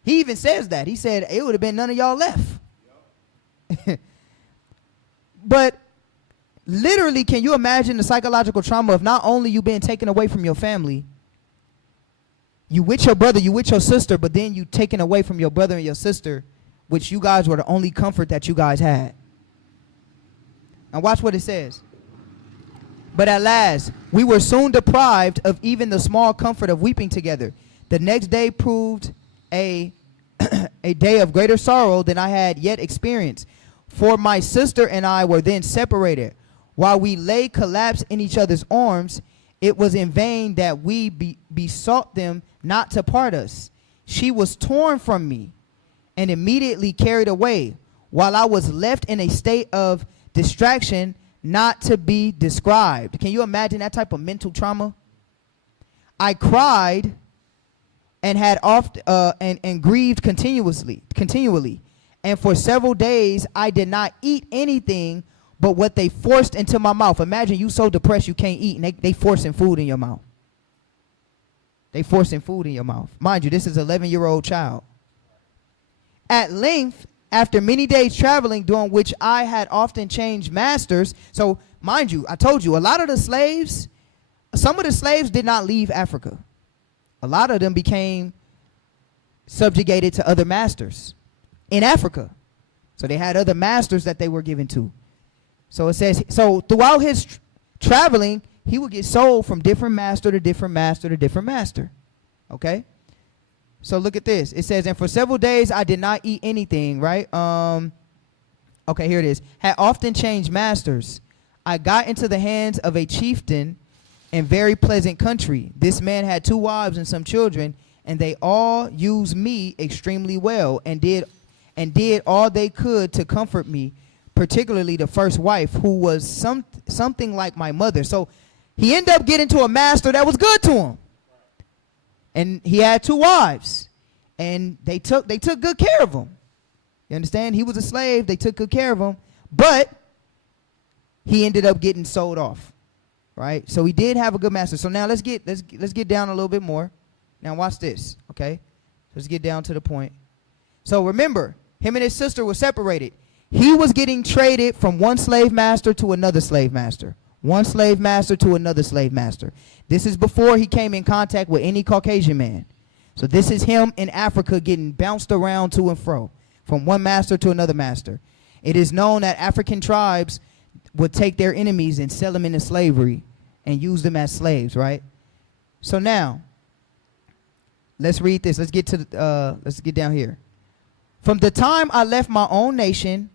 He even says that. He said, it would have been none of y'all left. But literally, can you imagine the psychological trauma of not only you being taken away from your family, you with your brother, you with your sister, but then you taken away from your brother and your sister, which you guys were the only comfort that you guys had. And watch what it says. But at last, we were soon deprived of even the small comfort of weeping together. The next day proved a day of greater sorrow than I had yet experienced. For my sister and I were then separated. While we lay collapsed in each other's arms, it was in vain that we besought them not to part us. She was torn from me and immediately carried away, while I was left in a state of distraction not to be described. Can you imagine that type of mental trauma? I cried and had and grieved continually. And for several days I did not eat anything but what they forced into my mouth. Imagine you so depressed you can't eat, and they forcing food in your mouth. They forcing food in your mouth. Mind you, this is an 11-year-old child. At length, after many days traveling, during which I had often changed masters. So, mind you, I told you, a lot of the slaves, some of the slaves did not leave Africa. A lot of them became subjugated to other masters in Africa. So they had other masters that they were given to. So it says, so throughout his traveling, he would get sold from different master to different master to different master. Okay? So look at this. It says, and for several days I did not eat anything, right? Okay, here it is. Had often changed masters. I got into the hands of a chieftain in very pleasant country. This man had 2 wives and some children, and they all used me extremely well and did all they could to comfort me, particularly the first wife, who was something like my mother. So he ended up getting to a master that was good to him. And he had 2 wives, and they took good care of him. You understand? He was a slave. They took good care of him, but he ended up getting sold off, right? So he did have a good master. So now let's get down a little bit more. Now watch this, okay? Let's get down to the point. So remember, him and his sister were separated. He was getting traded from one slave master to another slave master. One slave master to another slave master. This is before he came in contact with any Caucasian man. So this is him in Africa getting bounced around to and fro, from one master to another master. It is known that African tribes would take their enemies and sell them into slavery and use them as slaves, right? So now, let's read this. Let's get down here. From the time I left my own nation,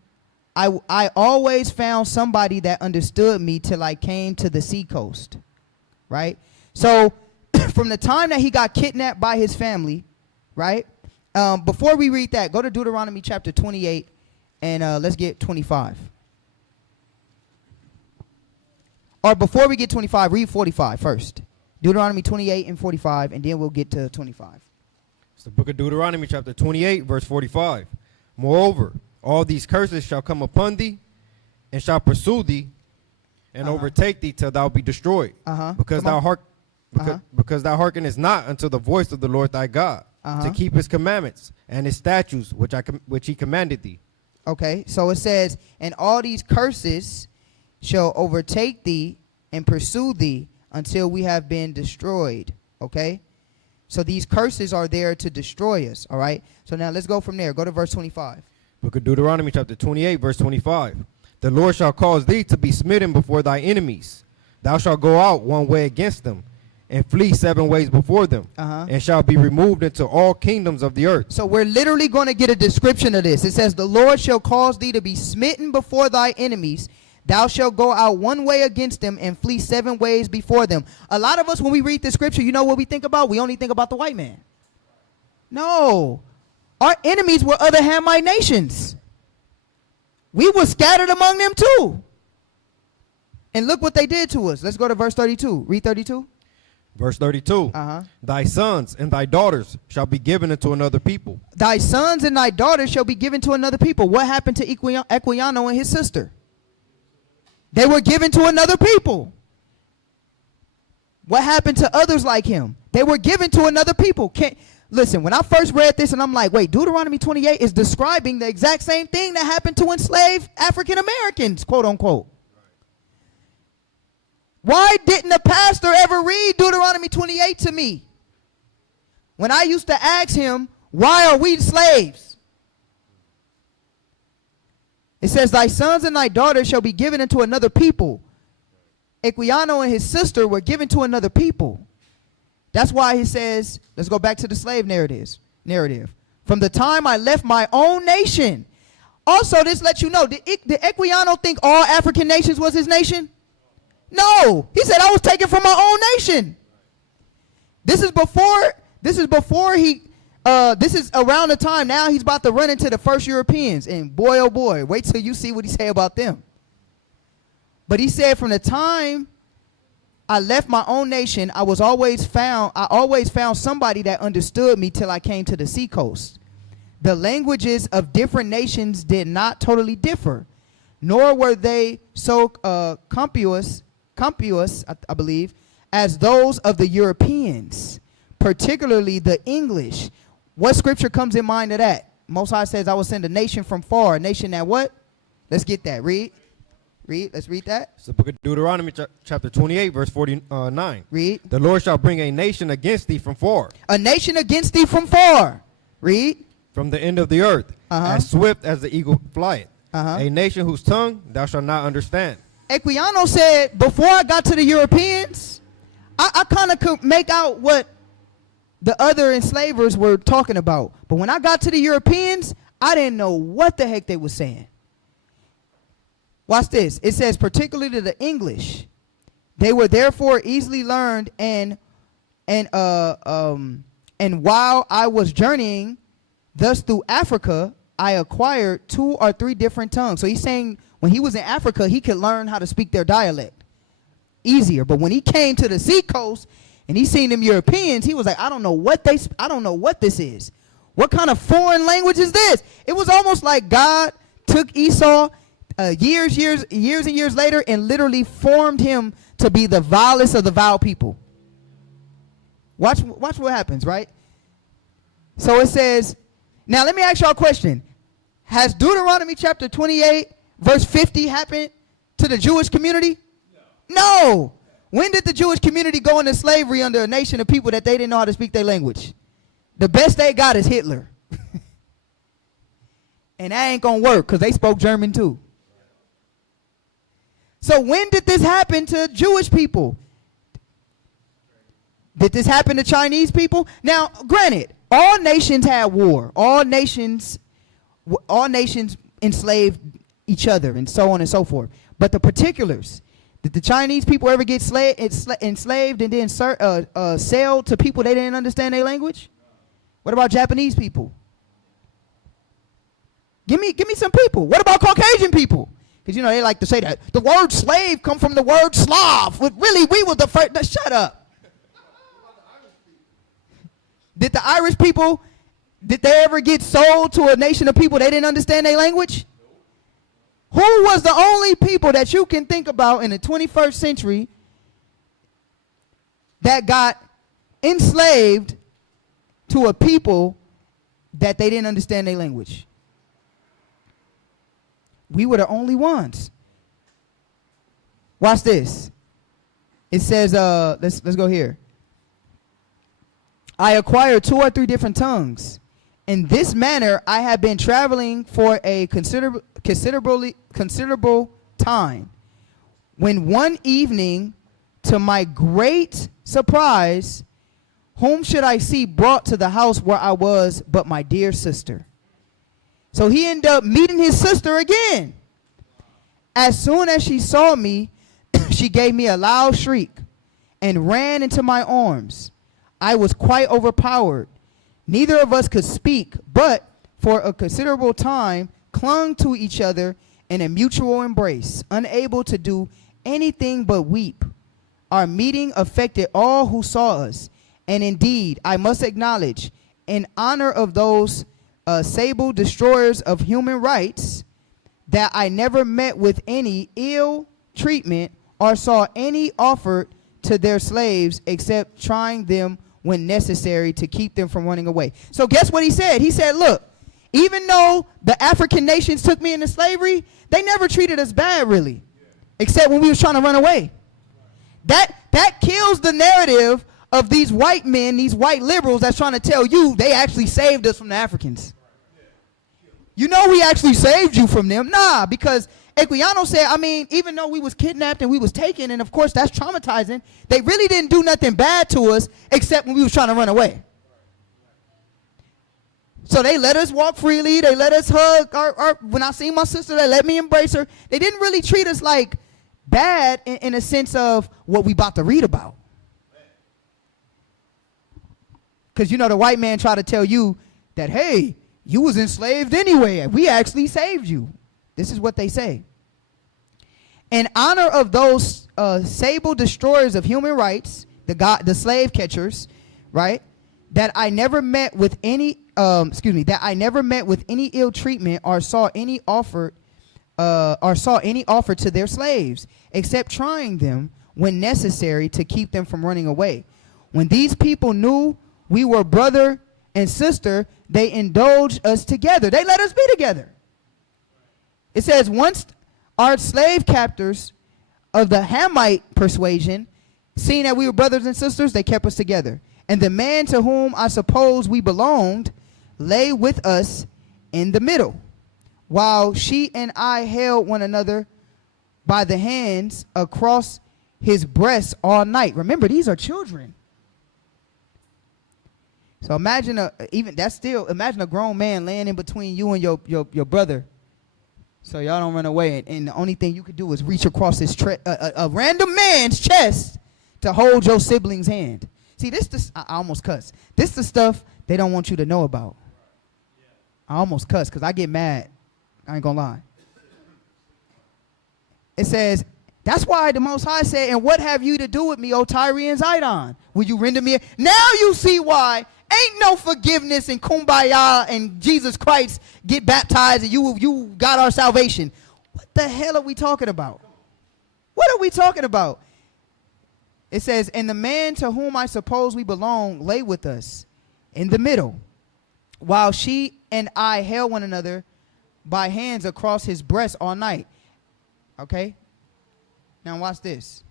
I always found somebody that understood me till I came to the seacoast, right? So from the time that he got kidnapped by his family, right? Before we read that, go to Deuteronomy chapter 28 and let's get 25. Or before we get 25, read 45 first. Deuteronomy 28 and 45, and then we'll get to 25. It's the book of Deuteronomy chapter 28, verse 45. Moreover, all these curses shall come upon thee, and shall pursue thee, and overtake thee till thou be destroyed. Because thou hearkenest not unto the voice of the Lord thy God, to keep his commandments and his statutes which he commanded thee. Okay, so it says, and all these curses shall overtake thee and pursue thee until we have been destroyed. Okay, so these curses are there to destroy us. All right, so now let's go from there. Go to verse 25. Book of Deuteronomy chapter 28, verse 25. The Lord shall cause thee to be smitten before thy enemies. Thou shalt go out one way against them, and flee 7 ways before them, and shall be removed into all kingdoms of the earth. So we're literally going to get a description of this. It says, the Lord shall cause thee to be smitten before thy enemies. Thou shalt go out one way against them and flee 7 ways before them. A lot of us, when we read the scripture, you know what we think about? We only think about the white man. No. Our enemies were other Hamite nations. We were scattered among them too. And look what they did to us. Let's go to verse 32. Read 32. Verse 32. Thy sons and thy daughters shall be given unto another people. Thy sons and thy daughters shall be given to another people. What happened to Equiano and his sister? They were given to another people. What happened to others like him? They were given to another people. Listen, when I first read this and I'm like, wait, Deuteronomy 28 is describing the exact same thing that happened to enslaved African Americans, quote unquote. Why didn't a pastor ever read Deuteronomy 28 to me? When I used to ask him, why are we slaves? It says, thy sons and thy daughters shall be given into another people. Equiano and his sister were given to another people. That's why he says, let's go back to the slave narrative. From the time I left my own nation. Also, this lets you know, did Equiano think all African nations was his nation? No. He said, I was taken from my own nation. This is around the time now he's about to run into the first Europeans. And boy, oh boy, wait till you see what he say about them. But he said, from the time I left my own nation, I always found somebody that understood me till I came to the seacoast. The languages of different nations did not totally differ, nor were they so compious, I believe, as those of the Europeans, particularly the English. What scripture comes in mind of that? Most High says, I will send a nation from far. A nation that what? Let's get that. Read. Let's read that. It's the book of Deuteronomy chapter 28, verse 49. Read. The Lord shall bring a nation against thee from far. A nation against thee from far. Read. From the end of the earth, as swift as the eagle flieth. A nation whose tongue thou shalt not understand. Equiano said, before I got to the Europeans, I kind of could make out what the other enslavers were talking about. But when I got to the Europeans, I didn't know what the heck they were saying. Watch this. It says, particularly to the English, they were therefore easily learned, and while I was journeying thus through Africa, I acquired 2 or 3 different tongues. So he's saying when he was in Africa, he could learn how to speak their dialect easier. But when he came to the seacoast and he seen them Europeans, he was like, I don't know what this is. What kind of foreign language is this? It was almost like God took Esau years and years later and literally formed him to be the vilest of the vile people. Watch what happens, right? So it says, now let me ask y'all a question. Has Deuteronomy chapter 28 verse 50 happened to the Jewish community? No. When did the Jewish community go into slavery under a nation of people that they didn't know how to speak their language? The best they got is Hitler. And that ain't gonna work because they spoke German too. So when did this happen to Jewish people? Did this happen to Chinese people? Now, granted, all nations had war. All nations enslaved each other and so on and so forth. But the particulars, did the Chinese people ever get enslaved and then sell to people they didn't understand their language? What about Japanese people? Give me some people. What about Caucasian people? Because, you know, they like to say that the word slave come from the word Slav. But really, we were the first. No, shut up. Did the Irish people, did they ever get sold to a nation of people they didn't understand their language? Who was the only people that you can think about in the 21st century that got enslaved to a people that they didn't understand their language? We were the only ones. Watch this. It says, let's go here. I acquired 2 or 3 different tongues. In this manner, I have been traveling for a considerable time. When one evening, to my great surprise, whom should I see brought to the house where I was but my dear sister? So he ended up meeting his sister again. As soon as she saw me, she gave me a loud shriek and ran into my arms. I was quite overpowered. Neither of us could speak, but for a considerable time clung to each other in a mutual embrace, unable to do anything but weep. Our meeting affected all who saw us, and indeed, I must acknowledge, in honor of those sable destroyers of human rights, that I never met with any ill treatment or saw any offered to their slaves except trying them when necessary to keep them from running away. So guess what he said? He said, look, even though the African nations took me into slavery, they never treated us bad really, except when we was trying to run away. That kills the narrative of these white men, these white liberals that's trying to tell you they actually saved us from the Africans. You know we actually saved you from them. Nah, because Equiano said, I mean, even though we was kidnapped and we was taken, and of course that's traumatizing, they really didn't do nothing bad to us except when we was trying to run away. So they let us walk freely. They let us hug. When I seen my sister, they let me embrace her. They didn't really treat us like bad in a sense of what we about to read about. Because, you know, the white man tried to tell you that, hey, you was enslaved anyway. We actually saved you. This is what they say. In honor of those sable destroyers of human rights, the slave catchers, right? That I never met with any that I never met with any ill treatment or saw any offered to their slaves, except trying them when necessary to keep them from running away. When these people knew we were brother and sister, they indulged us together. They let us be together. It says, once our slave captors of the Hamite persuasion, seeing that we were brothers and sisters, they kept us together. And the man to whom I suppose we belonged lay with us in the middle, while she and I held one another by the hands across his breast all night. Remember, these are children. So imagine imagine a grown man laying in between you and your brother, so y'all don't run away. And the only thing you could do is reach across his a random man's chest to hold your sibling's hand. See, I almost cuss. This the stuff they don't want you to know about. I almost cuss because I get mad. I ain't gonna lie. It says, that's why the Most High said, and what have you to do with me, O Tyre and Zidon? Will you render me? Now you see why ain't no forgiveness and kumbaya and Jesus Christ get baptized and you got our salvation. What the hell are we talking about? What are we talking about? It says, and the man to whom I suppose we belong lay with us in the middle, while she and I held one another by hands across his breast all night. Okay? Now watch this.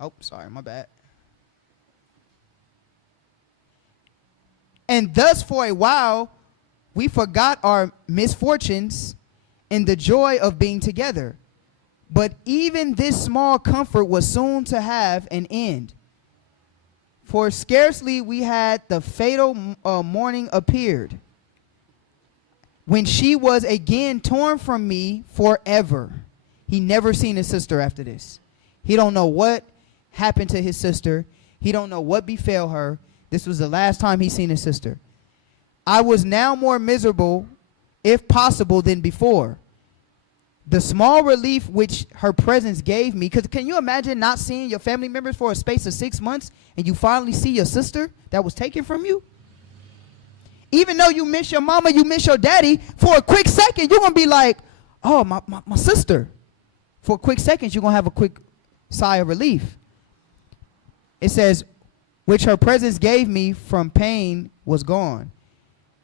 Oh, sorry, my bad. And thus for a while we forgot our misfortunes in the joy of being together. But even this small comfort was soon to have an end. For scarcely we had the fatal morning appeared, when she was again torn from me forever. He never seen his sister after this. He don't know what happened to his sister. He don't know what befell her. This was the last time he seen his sister. I was now more miserable, if possible, than before. The small relief which her presence gave me, because can you imagine not seeing your family members for a space of 6 months and you finally see your sister that was taken from you? Even though you miss your mama, you miss your daddy, for a quick second, you're going to be like, oh, my sister. For a quick second, you're going to have a quick sigh of relief. It says, which her presence gave me from pain was gone,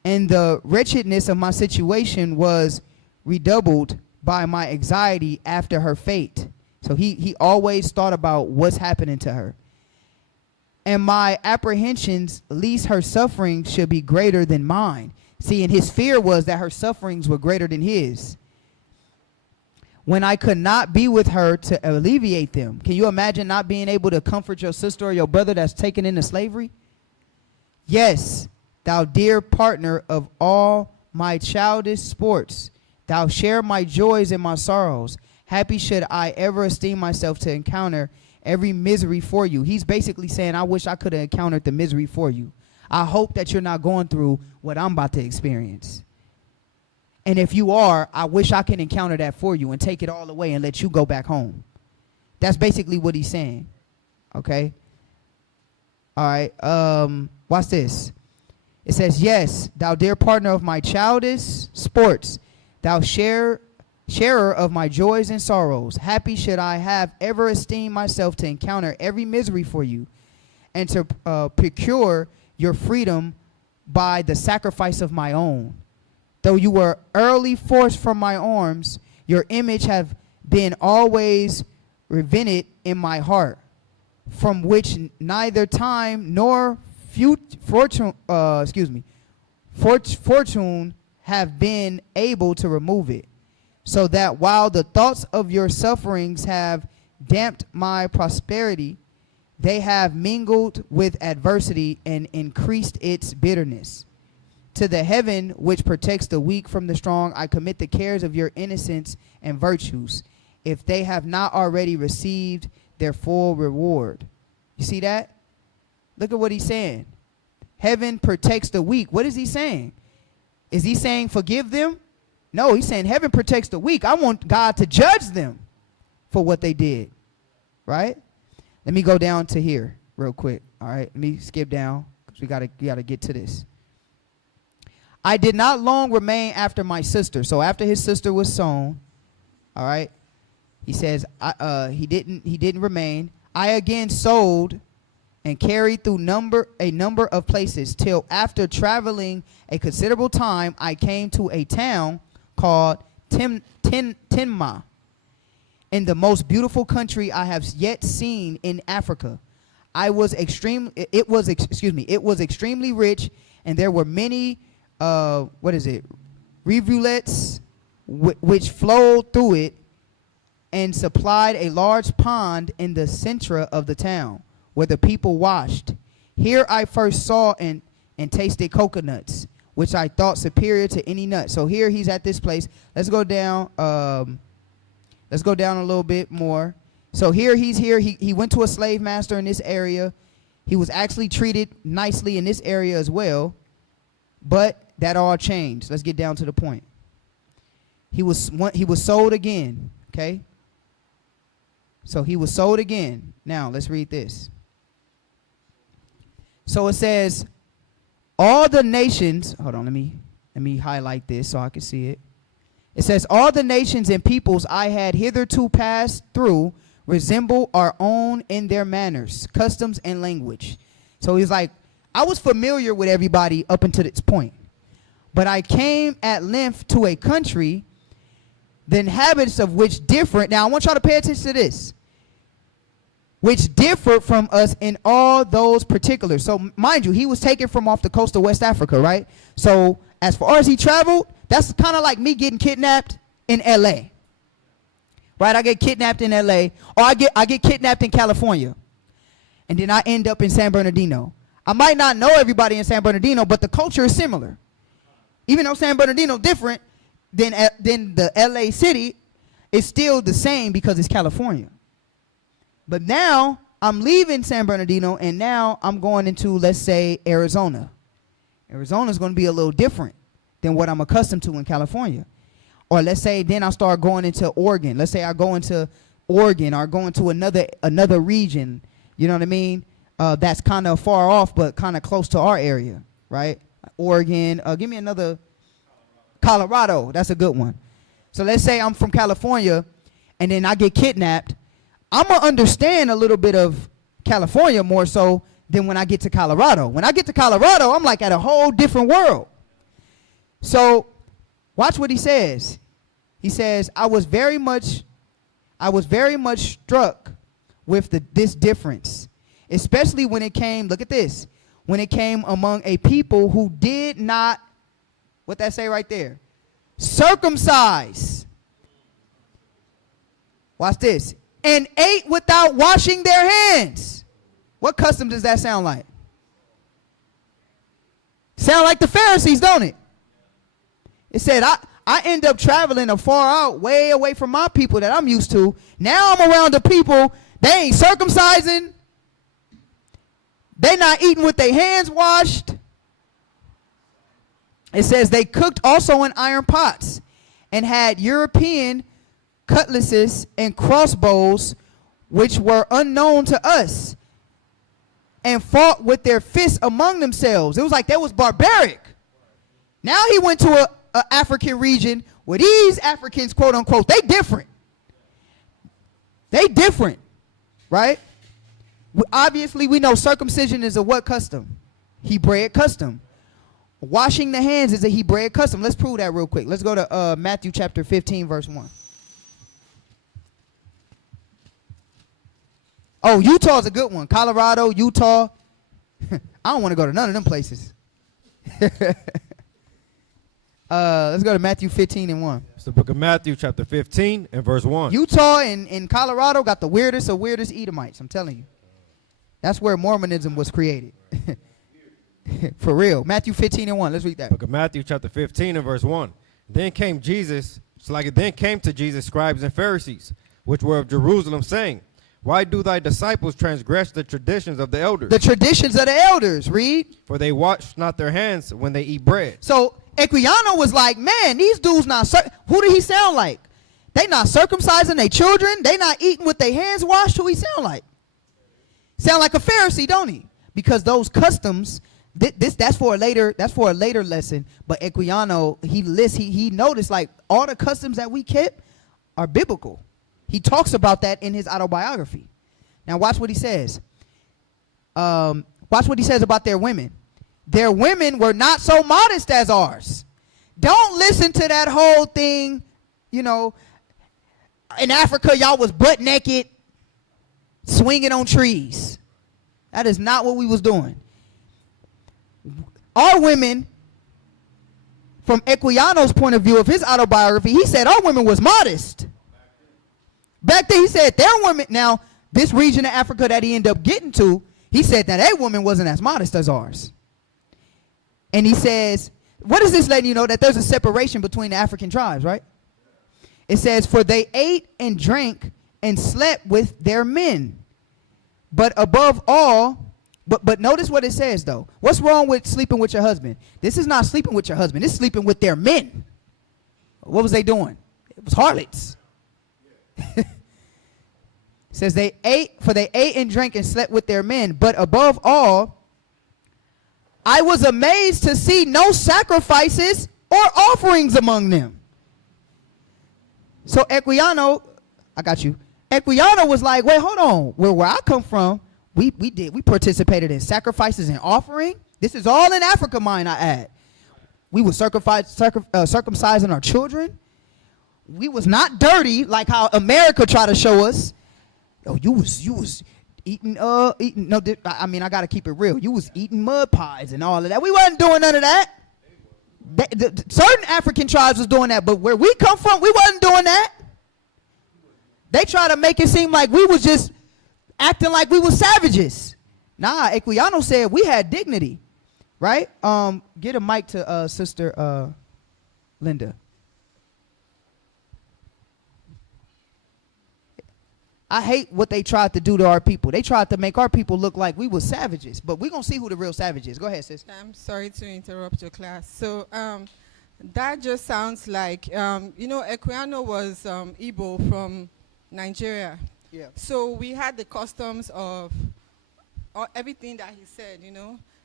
and the wretchedness of my situation was redoubled by my anxiety after her fate. So he always thought about what's happening to her. And my apprehensions lest her sufferings should be greater than mine. See, and his fear was that her sufferings were greater than his, when I could not be with her to alleviate them. Can you imagine not being able to comfort your sister or your brother that's taken into slavery? Yes, thou dear partner of all my childish sports, thou share my joys and my sorrows. Happy should I ever esteem myself to encounter every misery for you. He's basically saying, I wish I could have encountered the misery for you. I hope that you're not going through what I'm about to experience. And if you are, I wish I can encounter that for you and take it all away and let you go back home. That's basically what he's saying. Okay? All right. Watch this. It says, yes, thou dear partner of my childish sports, thou sharer of my joys and sorrows. Happy should I have ever esteemed myself to encounter every misery for you, and to procure your freedom by the sacrifice of my own. Though you were early forced from my arms, your image have been always riveted in my heart, from which neither time nor fortune have been able to remove it. So that while the thoughts of your sufferings have damped my prosperity, they have mingled with adversity and increased its bitterness. To the heaven which protects the weak from the strong, I commit the cares of your innocence and virtues, if they have not already received their full reward. You see that? Look at what he's saying. Heaven protects the weak. What is he saying? Is he saying forgive them? No, he's saying heaven protects the weak. I want God to judge them for what they did. Right? Let me go down to here real quick. All right, let me skip down because we gotta get to this. I did not long remain after my sister. So after his sister was sown, all right, he says he didn't remain. I again sold and carried through a number of places, till after traveling a considerable time, I came to a town called Tinma, in the most beautiful country I have yet seen in Africa. It was extremely rich, and there were many rivulets which flowed through it, and supplied a large pond in the center of the town where the people washed. Here I first saw and tasted coconuts, which I thought superior to any nut. So here he's at this place. Let's go down. Let's go down a little bit more. So he's here. He went to a slave master in this area. He was actually treated nicely in this area as well. But that all changed. Let's get down to the point. He was sold again. Okay. So he was sold again. Now let's read this. So it says, all the nations, hold on, let me highlight this so I can see it. It says, all the nations and peoples I had hitherto passed through resemble our own in their manners, customs, and language. So he's like, I was familiar with everybody up until this point, but I came at length to a country, the inhabitants of which different. Now I want y'all to pay attention to this. Which differed from us in all those particulars. So mind you, he was taken from off the coast of West Africa, right? So as far as he traveled, that's kind of like me getting kidnapped in LA. Right? I get kidnapped in LA, or I get kidnapped in California. And then I end up in San Bernardino. I might not know everybody in San Bernardino, but the culture is similar. Even though San Bernardino different than the LA city, it's still the same because it's California. But now I'm leaving San Bernardino, and now I'm going into, let's say, Arizona. Arizona's going to be a little different than what I'm accustomed to in California. Or let's say then I start going into Oregon. Let's say I go into Oregon or go into another region, you know what I mean? That's kind of far off but kind of close to our area, right? Oregon. Give me another. Colorado. That's a good one. So let's say I'm from California, and then I get kidnapped. I'm going to understand a little bit of California more so than when I get to Colorado. When I get to Colorado, I'm like at a whole different world. So watch what he says. He says, I was very much struck with this difference, especially when it came, look at this, when it came among a people who did not, what that say right there? Circumcise. Watch this. And ate without washing their hands. What custom does that sound like? Sound like the Pharisees, don't it? It said, I end up traveling a far out, way away from my people that I'm used to. Now I'm around the people, they ain't circumcising. They not eating with their hands washed. It says they cooked also in iron pots and had European cutlasses and crossbows, which were unknown to us, and fought with their fists among themselves. It was like they was barbaric. Now he went to a African region where these Africans, quote unquote, they different. They different, right? Obviously, we know circumcision is a what custom? Hebraic custom. Washing the hands is a Hebraic custom. Let's prove that real quick. Let's go to Matthew chapter 15, verse 1. Oh, Utah's a good one. Colorado, Utah. I don't want to go to none of them places. Let's go to Matthew 15 and 1. It's the book of Matthew chapter 15 and verse 1. Utah and Colorado got the weirdest of weirdest Edomites, I'm telling you. That's where Mormonism was created. For real. Matthew 15 and 1. Let's read that. Book of Matthew chapter 15 and verse 1. Then came to Jesus scribes and Pharisees, which were of Jerusalem, saying, why do thy disciples transgress the traditions of the elders? The traditions of the elders, read. For they wash not their hands when they eat bread. So Equiano was like, man, these dudes not, who did he sound like? They not circumcising their children. They not eating with their hands washed. Who he sound like? Sound like a Pharisee, don't he? Because those customs, that's for a later lesson. But Equiano, he noticed like all the customs that we kept are biblical. He talks about that in his autobiography. Now watch what he says. Watch what he says about their women. Their women were not so modest as ours. Don't listen to that whole thing, you know, in Africa y'all was butt naked, swinging on trees. That is not what we was doing. Our women, from Equiano's point of view of his autobiography, he said our women was modest. Back then, he said their women. Now, this region of Africa that he ended up getting to, he said that their woman wasn't as modest as ours. And he says, what is this letting you know? That there's a separation between the African tribes, right? It says, for they ate and drank and slept with their men. But above all, but notice what it says, though. What's wrong with sleeping with your husband? This is not sleeping with your husband. This is sleeping with their men. What was they doing? It was harlots. It says they ate and drank and slept with their men. But above all, I was amazed to see no sacrifices or offerings among them. So Equiano, I got you. Equiano was like, wait, hold on. Where I come from, we participated in sacrifices and offering. This is all in Africa, mind I add. We were circumcising our children. We was not dirty like how America tried to show us. Oh, you was eating, no, I mean, I got to keep it real. You was eating mud pies and all of that. We wasn't doing none of that. Certain African tribes was doing that, but where we come from, we wasn't doing that. They try to make it seem like we was just acting like we was savages. Nah, Equiano said we had dignity, right? Get a mic to Sister Linda. I hate what they tried to do to our people. They tried to make our people look like we were savages, but we're going to see who the real savage is. Go ahead, sis. I'm sorry to interrupt your class. So that just sounds like, Equiano was Igbo from Nigeria. Yeah. So we had the customs of everything that he said,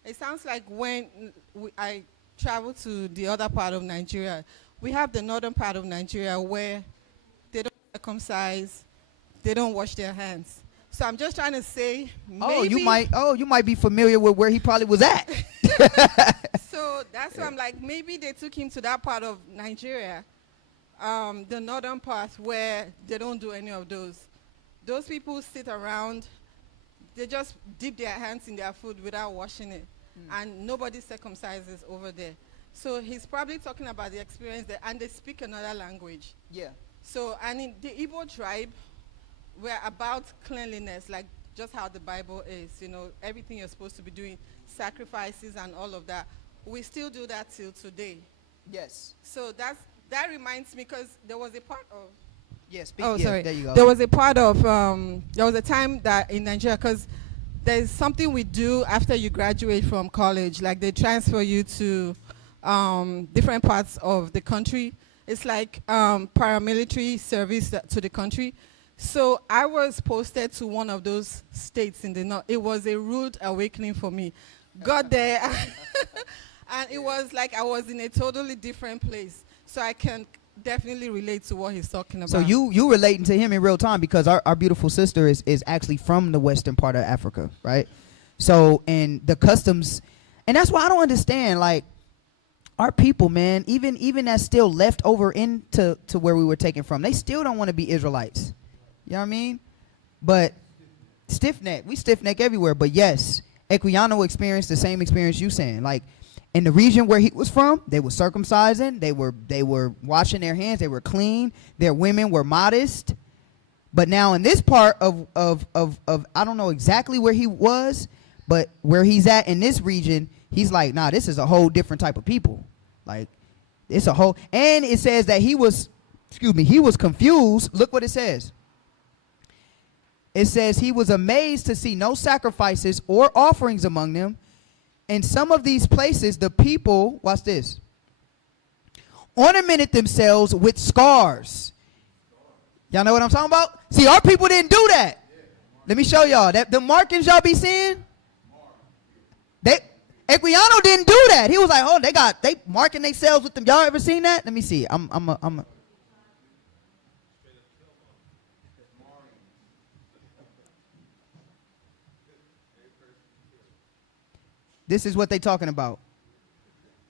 It sounds like when I traveled to the other part of Nigeria, we have the northern part of Nigeria where they don't circumcise, they don't wash their hands. So I'm just trying to say, maybe you might be familiar with where he probably was at. So that's why I'm like, maybe they took him to that part of Nigeria, the northern part where they don't do any of those. Those people sit around, they just dip their hands in their food without washing it, and nobody circumcises over there. So he's probably talking about the experience there, and they speak another language. Yeah. So, and in the Igbo tribe, we're about cleanliness, like just how the Bible is, everything you're supposed to be doing, sacrifices and all of that. We still do that till today. Yes. So that reminds me, because there was a part of... Yes. Sorry. There you go. There was a part of, there was a time that in Nigeria, because there's something we do after you graduate from college, like they transfer you to different parts of the country. It's like paramilitary service to the country. So I was posted to one of those states in the north. It was a rude awakening for me. Got there, and it was like I was in a totally different place. So I can definitely relate to what he's talking about. So you relating to him in real time, because our beautiful sister is actually from the western part of Africa, right? So, and the customs, and that's why I don't understand, like, our people, man, even that's still left over into where we were taken from, they still don't want to be Israelites. You know what I mean? But stiff-neck. We stiff-neck everywhere. But yes, Equiano experienced the same experience you saying. Like, in the region where he was from, they were circumcising. They were washing their hands. They were clean. Their women were modest. But now in this part of I don't know exactly where he was, but where he's at in this region, he's like, nah, this is a whole different type of people. Like, it's a whole... And it says that he was confused. Look what it says. It says he was amazed to see no sacrifices or offerings among them. In some of these places, the people, watch this, ornamented themselves with scars. Y'all know what I'm talking about? See, our people didn't do that. Let me show y'all. The markings y'all be seeing, Equiano didn't do that. He was like, oh, they marking themselves with them. Y'all ever seen that? Let me see. This is what they talking about.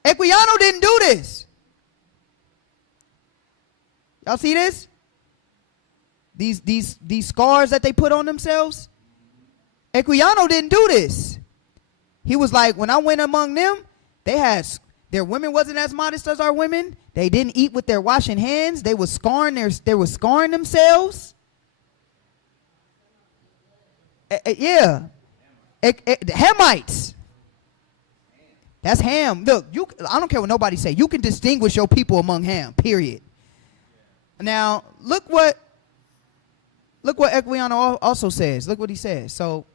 Equiano didn't do this. Y'all see this? These scars that they put on themselves? Equiano didn't do this. He was like, when I went among them, their women wasn't as modest as our women. They didn't eat with their washing hands. They were scarring themselves. Yeah. Hamites. That's Ham. Look, I don't care what nobody say. You can distinguish your people among Ham, period. Now, look what Equiano also says. Look what he says. So,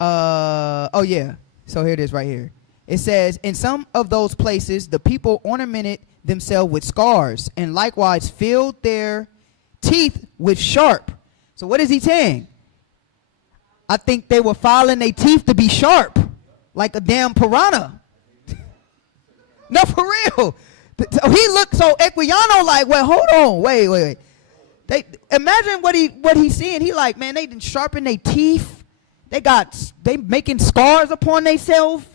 oh yeah. So here it is right here. It says, in some of those places, the people ornamented themselves with scars and likewise filled their teeth with sharp. So what is he saying? I think they were filing their teeth to be sharp, like a damn piranha. No, for real. So he looked so Equiano like, well, hold on, wait. They imagine what he's seeing. He like, man, they didn't sharpen their teeth. They making scars upon themselves.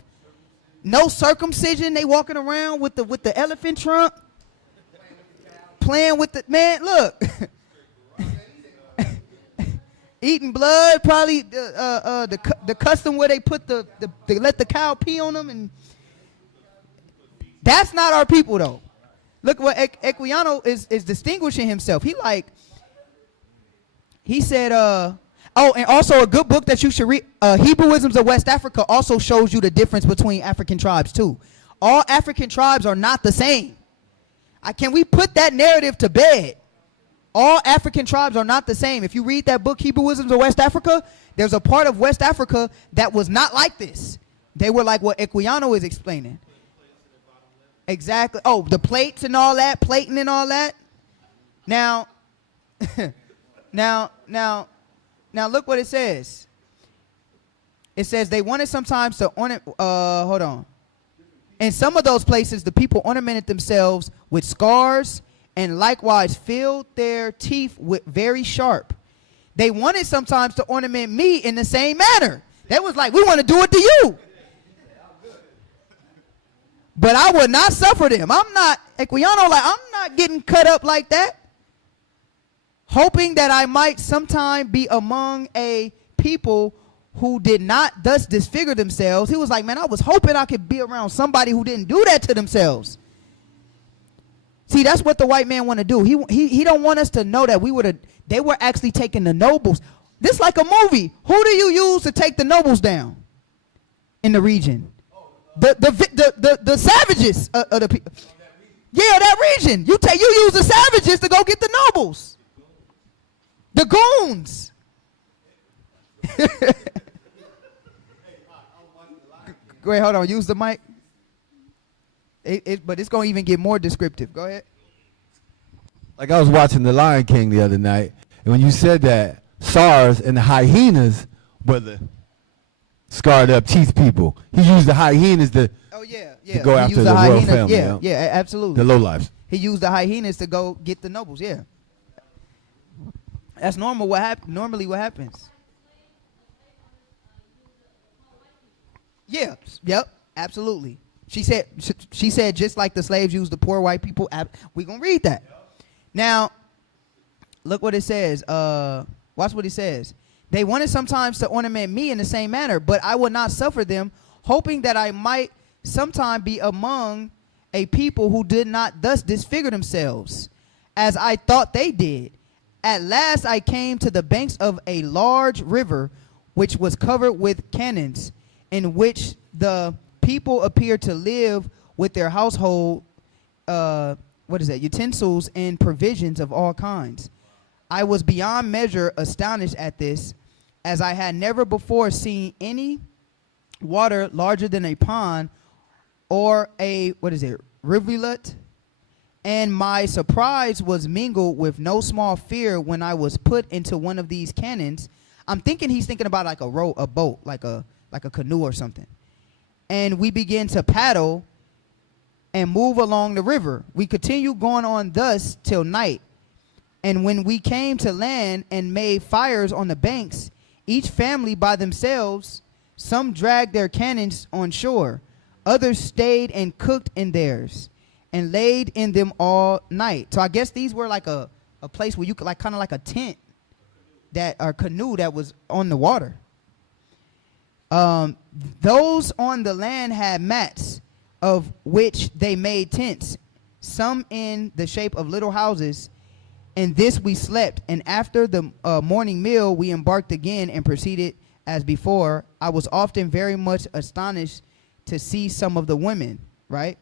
No circumcision. They walking around with the elephant trunk, playing with the man. Look, eating blood. Probably the custom where they put they let the cow pee on them, and that's not our people though. Look what Equiano is distinguishing himself. He said, oh, and also a good book that you should read, Hebrewisms of West Africa, also shows you the difference between African tribes too. All African tribes are not the same. Can we put that narrative to bed? All African tribes are not the same. If you read that book, Hebrewisms of West Africa, there's a part of West Africa that was not like this. They were like what Equiano is explaining. Exactly. Oh, the plates and all that, plating and all that. Now, now look what it says. It says they wanted sometimes to hold on. In some of those places, the people ornamented themselves with scars and likewise filled their teeth with very sharp. They wanted sometimes to ornament me in the same manner. They was like, we want to do it to you. But I would not suffer them. I'm not, Equiano, like, I'm not getting cut up like that. Hoping that I might sometime be among a people who did not thus disfigure themselves. He was like, man, I was hoping I could be around somebody who didn't do that to themselves. See, that's what the white man want to do. He don't want us to know that they were actually taking the nobles. This like a movie. Who do you use to take the nobles down in the region? The savages of the people. Yeah, that region. You use the savages to go get the nobles. The goons. Wait, hold on. Use the mic. But it's going to even get more descriptive. Go ahead. Like I was watching The Lion King the other night, and when you said that, SARS and the hyenas were the scarred up teeth people. He used the hyenas to go after the royal family. Yeah, absolutely. The lowlifes. He used the hyenas to go get the nobles. Yeah. That's normal. Normally what happens? Yeah. Yep. Absolutely. She said just like the slaves used the poor white people. We're gonna read that. Now, look what it says. Watch what it says. They wanted sometimes to ornament me in the same manner, but I would not suffer them, hoping that I might sometime be among a people who did not thus disfigure themselves, as I thought they did. At last I came to the banks of a large river, which was covered with canyons, in which the people appeared to live with their household, utensils and provisions of all kinds. I was beyond measure astonished at this, as I had never before seen any water larger than a pond or a, rivulet. And my surprise was mingled with no small fear when I was put into one of these canyons. I'm thinking he's thinking about like a boat, like a canoe or something. And we began to paddle and move along the river. We continued going on thus till night. And when we came to land and made fires on the banks, each family by themselves, some dragged their cannons on shore, others stayed and cooked in theirs, and laid in them all night. So I guess these were like a place where you could kind of like a tent or canoe that was on the water. Those on the land had mats, of which they made tents, some in the shape of little houses, In this we slept, and after the morning meal we embarked again and proceeded as before. I was often very much astonished to see some of the women, right?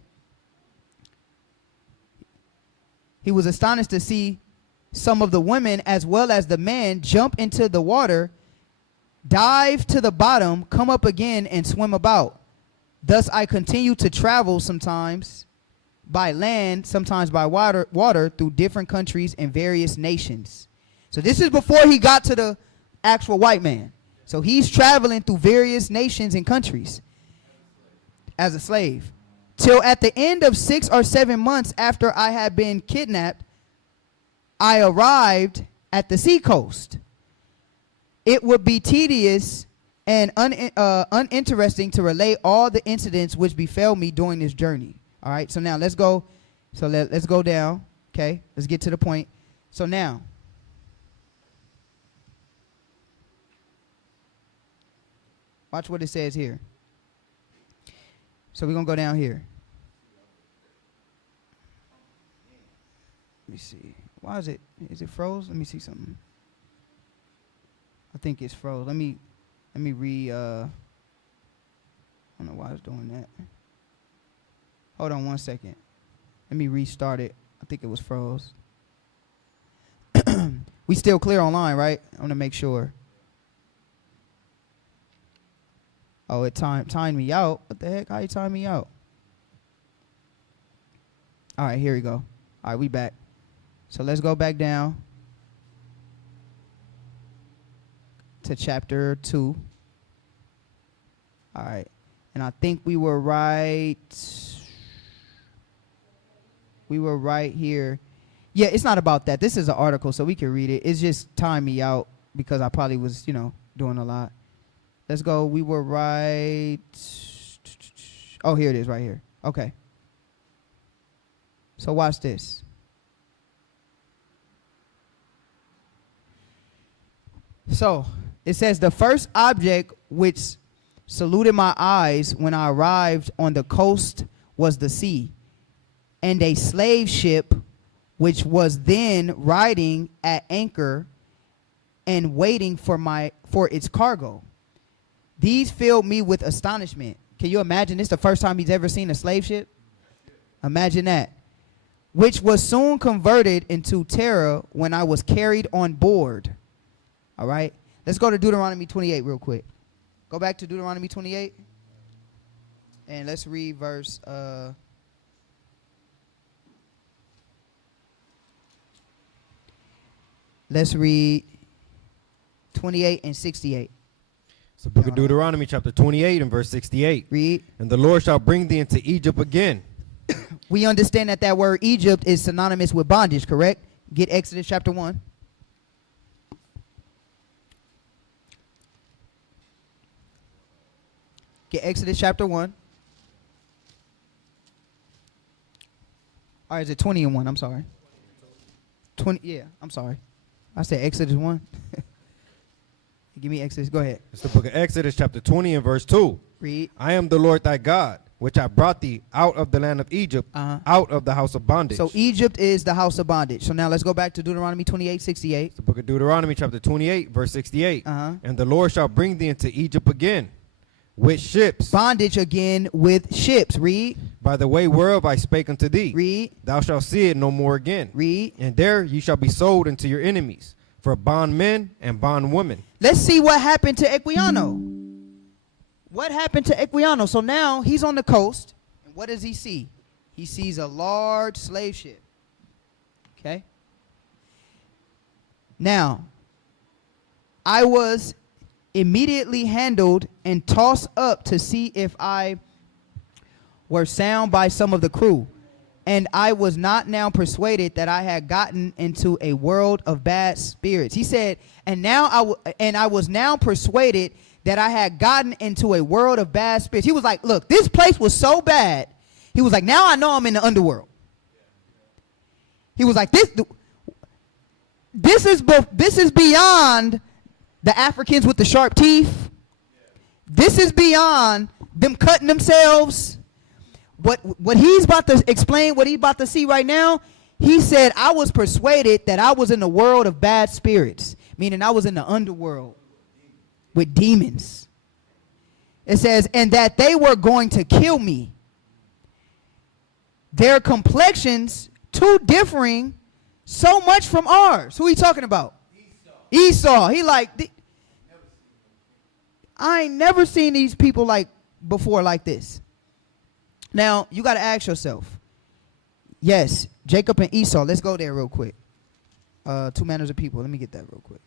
He was astonished to see some of the women as well as the men jump into the water, dive to the bottom, come up again, and swim about. Thus I continued to travel, sometimes by land, sometimes by water through different countries and various nations. So this is before he got to the actual white man. So he's traveling through various nations and countries as a slave. Till at the end of 6 or 7 months after I had been kidnapped, I arrived at the seacoast. It would be tedious and uninteresting to relate all the incidents which befell me during this journey. All right, so now let's go. So let's go down. Okay, let's get to the point. So now, watch what it says here. So we're going to go down here. Let me see. Why is it froze? Let me see something. I think it's froze. Let me read. I don't know why it's doing that. Hold on 1 second. Let me restart it. I think it was froze. We still clear online, right? I want to make sure. Oh, it timed me out. What the heck? How you time me out? All right, here we go. All right, we back. So let's go back down to chapter 2. All right. And I think we were right here. Yeah, it's not about that. This is an article, so we can read it. It's just time me out because I probably was, doing a lot. Let's go. We were right. Oh, here it is right here. Okay. So watch this. So it says, the first object which saluted my eyes when I arrived on the coast was the sea, and a slave ship which was then riding at anchor and waiting for its cargo. These filled me with astonishment. Can you imagine this? The first time he's ever seen a slave ship? Imagine that. Which was soon converted into terror when I was carried on board. All right. Let's go to Deuteronomy 28 real quick. Go back to Deuteronomy 28. And let's read verse. Let's read 28 and 68. It's the book of Deuteronomy chapter 28 and verse 68. Read. And the Lord shall bring thee into Egypt again. We understand that word Egypt is synonymous with bondage, correct? Get Exodus chapter 1. Get Exodus chapter 1. All right, is it 20 and 1? I'm sorry. 20, yeah, I'm sorry. I said Exodus 1. Give me Exodus. Go ahead. It's the book of Exodus chapter 20 and verse 2. Read. I am the Lord thy God, which I brought thee out of the land of Egypt, out of the house of bondage. So Egypt is the house of bondage. So now let's go back to Deuteronomy 28, 68. It's the book of Deuteronomy chapter 28, verse 68. And the Lord shall bring thee into Egypt again with ships. Bondage again with ships. Read. By the way whereof I spake unto thee. Read. Thou shalt see it no more again. Read. And there ye shall be sold unto your enemies for bondmen and bondwomen. Let's see what happened to Equiano. What happened to Equiano? So now he's on the coast. And what does he see? He sees a large slave ship. Okay. Now, I was immediately handled and tossed up to see if I were sound by some of the crew. And I was not now persuaded that I had gotten into a world of bad spirits. He said, and I was now persuaded that I had gotten into a world of bad spirits. He was like, look, this place was so bad. He was like, now I know I'm in the underworld. He was like, this is beyond the Africans with the sharp teeth. This is beyond them cutting themselves. What he's about to explain, what he's about to see right now, He said, I was persuaded that I was in the world of bad spirits, meaning I was in the underworld with demons. It says, and that they were going to kill me. Their complexions too differing so much from ours. Who he talking about? Esau. He like, I ain't never seen these people like before like this. Now, you got to ask yourself, yes, Jacob and Esau. Let's go there real quick. Two manners of people. Let me get that real quick.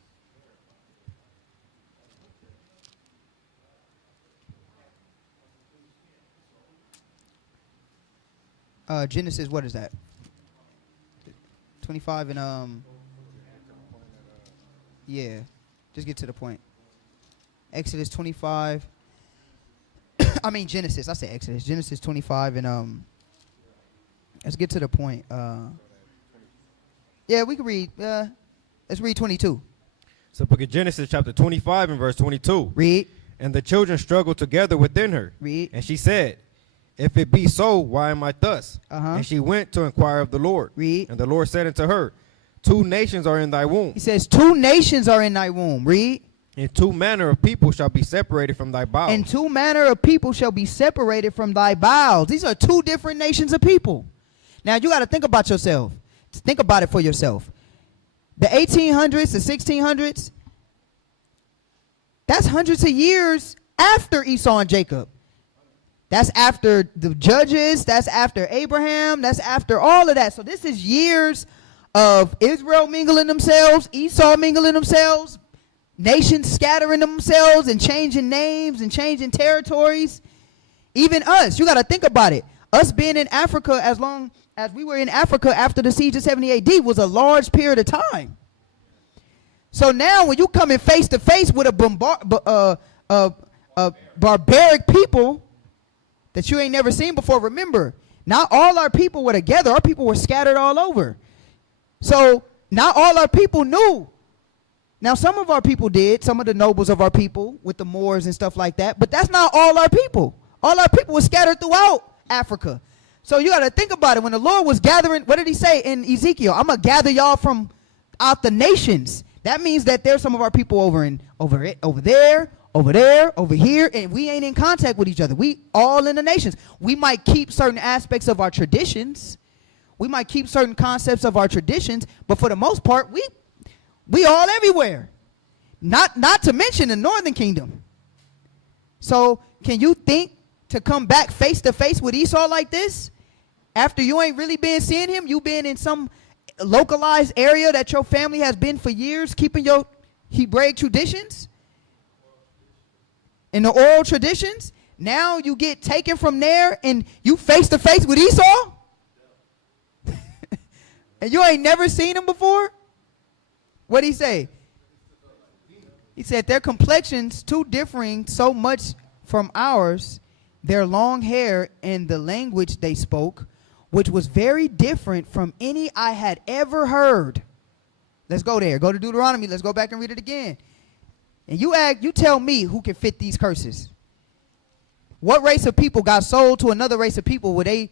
Genesis, what is that? 25 and yeah, just get to the point. Exodus 25. I mean Genesis. I say Exodus. Genesis 25 and let's get to the point. Yeah, we can read. Let's read 22. So book of Genesis chapter 25 and verse 22. Read. And the children struggled together within her. Read. And she said, if it be so, why am I thus? And she went to inquire of the Lord. Read. And the Lord said unto her, 2 nations are in thy womb. He says, 2 nations are in thy womb. Read. And 2 manner of people shall be separated from thy bowels. And 2 manner of people shall be separated from thy bowels. These are 2 different nations of people. Now, you got to think about yourself. Think about it for yourself. The 1800s, the 1600s, that's hundreds of years after Esau and Jacob. That's after the judges. That's after Abraham. That's after all of that. So this is years of Israel mingling themselves, Esau mingling themselves, nations scattering themselves and changing names and changing territories. Even us, you got to think about it. Us being in Africa as long as we were in Africa after the siege of 70 AD was a large period of time. So now when you come in face to face with a barbaric people that you ain't never seen before, remember, not all our people were together. Our people were scattered all over. So not all our people knew. Now, some of our people did, some of the nobles of our people with the Moors and stuff like that, but that's not all our people. All our people were scattered throughout Africa. So you got to think about it. When the Lord was gathering, what did he say in Ezekiel? I'm going to gather y'all from out the nations. That means that there's some of our people over there, over here, and we ain't in contact with each other. We all in the nations. We might keep certain aspects of our traditions. We might keep certain concepts of our traditions, but for the most part, we all everywhere. Not to mention the northern kingdom. So can you think to come back face to face with Esau like this? After you ain't really been seeing him, you been in some localized area that your family has been for years, keeping your Hebraic traditions and the oral traditions. Now you get taken from there and you face to face with Esau? And you ain't never seen him before? What'd he say? He said their complexions too differing so much from ours, their long hair and the language they spoke, which was very different from any I had ever heard. Let's go there. Go to Deuteronomy. Let's go back and read it again. And you tell me who can fit these curses. What race of people got sold to another race of people where they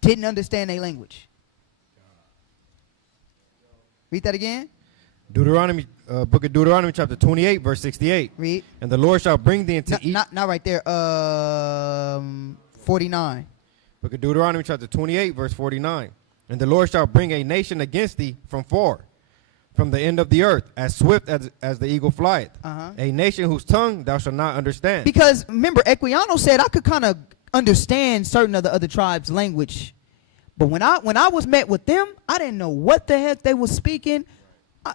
didn't understand their language? Read that again. Deuteronomy, book of Deuteronomy, chapter 28, verse 68. Read. And the Lord shall bring thee into Not right there. 49. Book of Deuteronomy, chapter 28, verse 49. And the Lord shall bring a nation against thee from far, from the end of the earth, as swift as the eagle flieth. A nation whose tongue thou shalt not understand. Because remember, Equiano said I could kind of understand certain of the other tribes' language. But when I was met with them, I didn't know what the heck they were speaking. I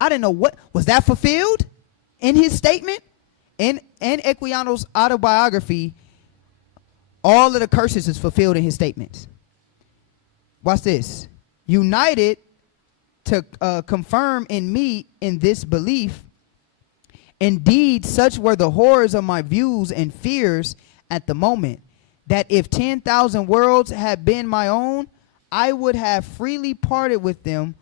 didn't know what was that fulfilled in his statement. In Equiano's autobiography, all of the curses is fulfilled in his statements. Watch this. United to confirm in me in this belief. Indeed, such were the horrors of my views and fears at the moment, that if 10,000 worlds had been my own, I would have freely parted with them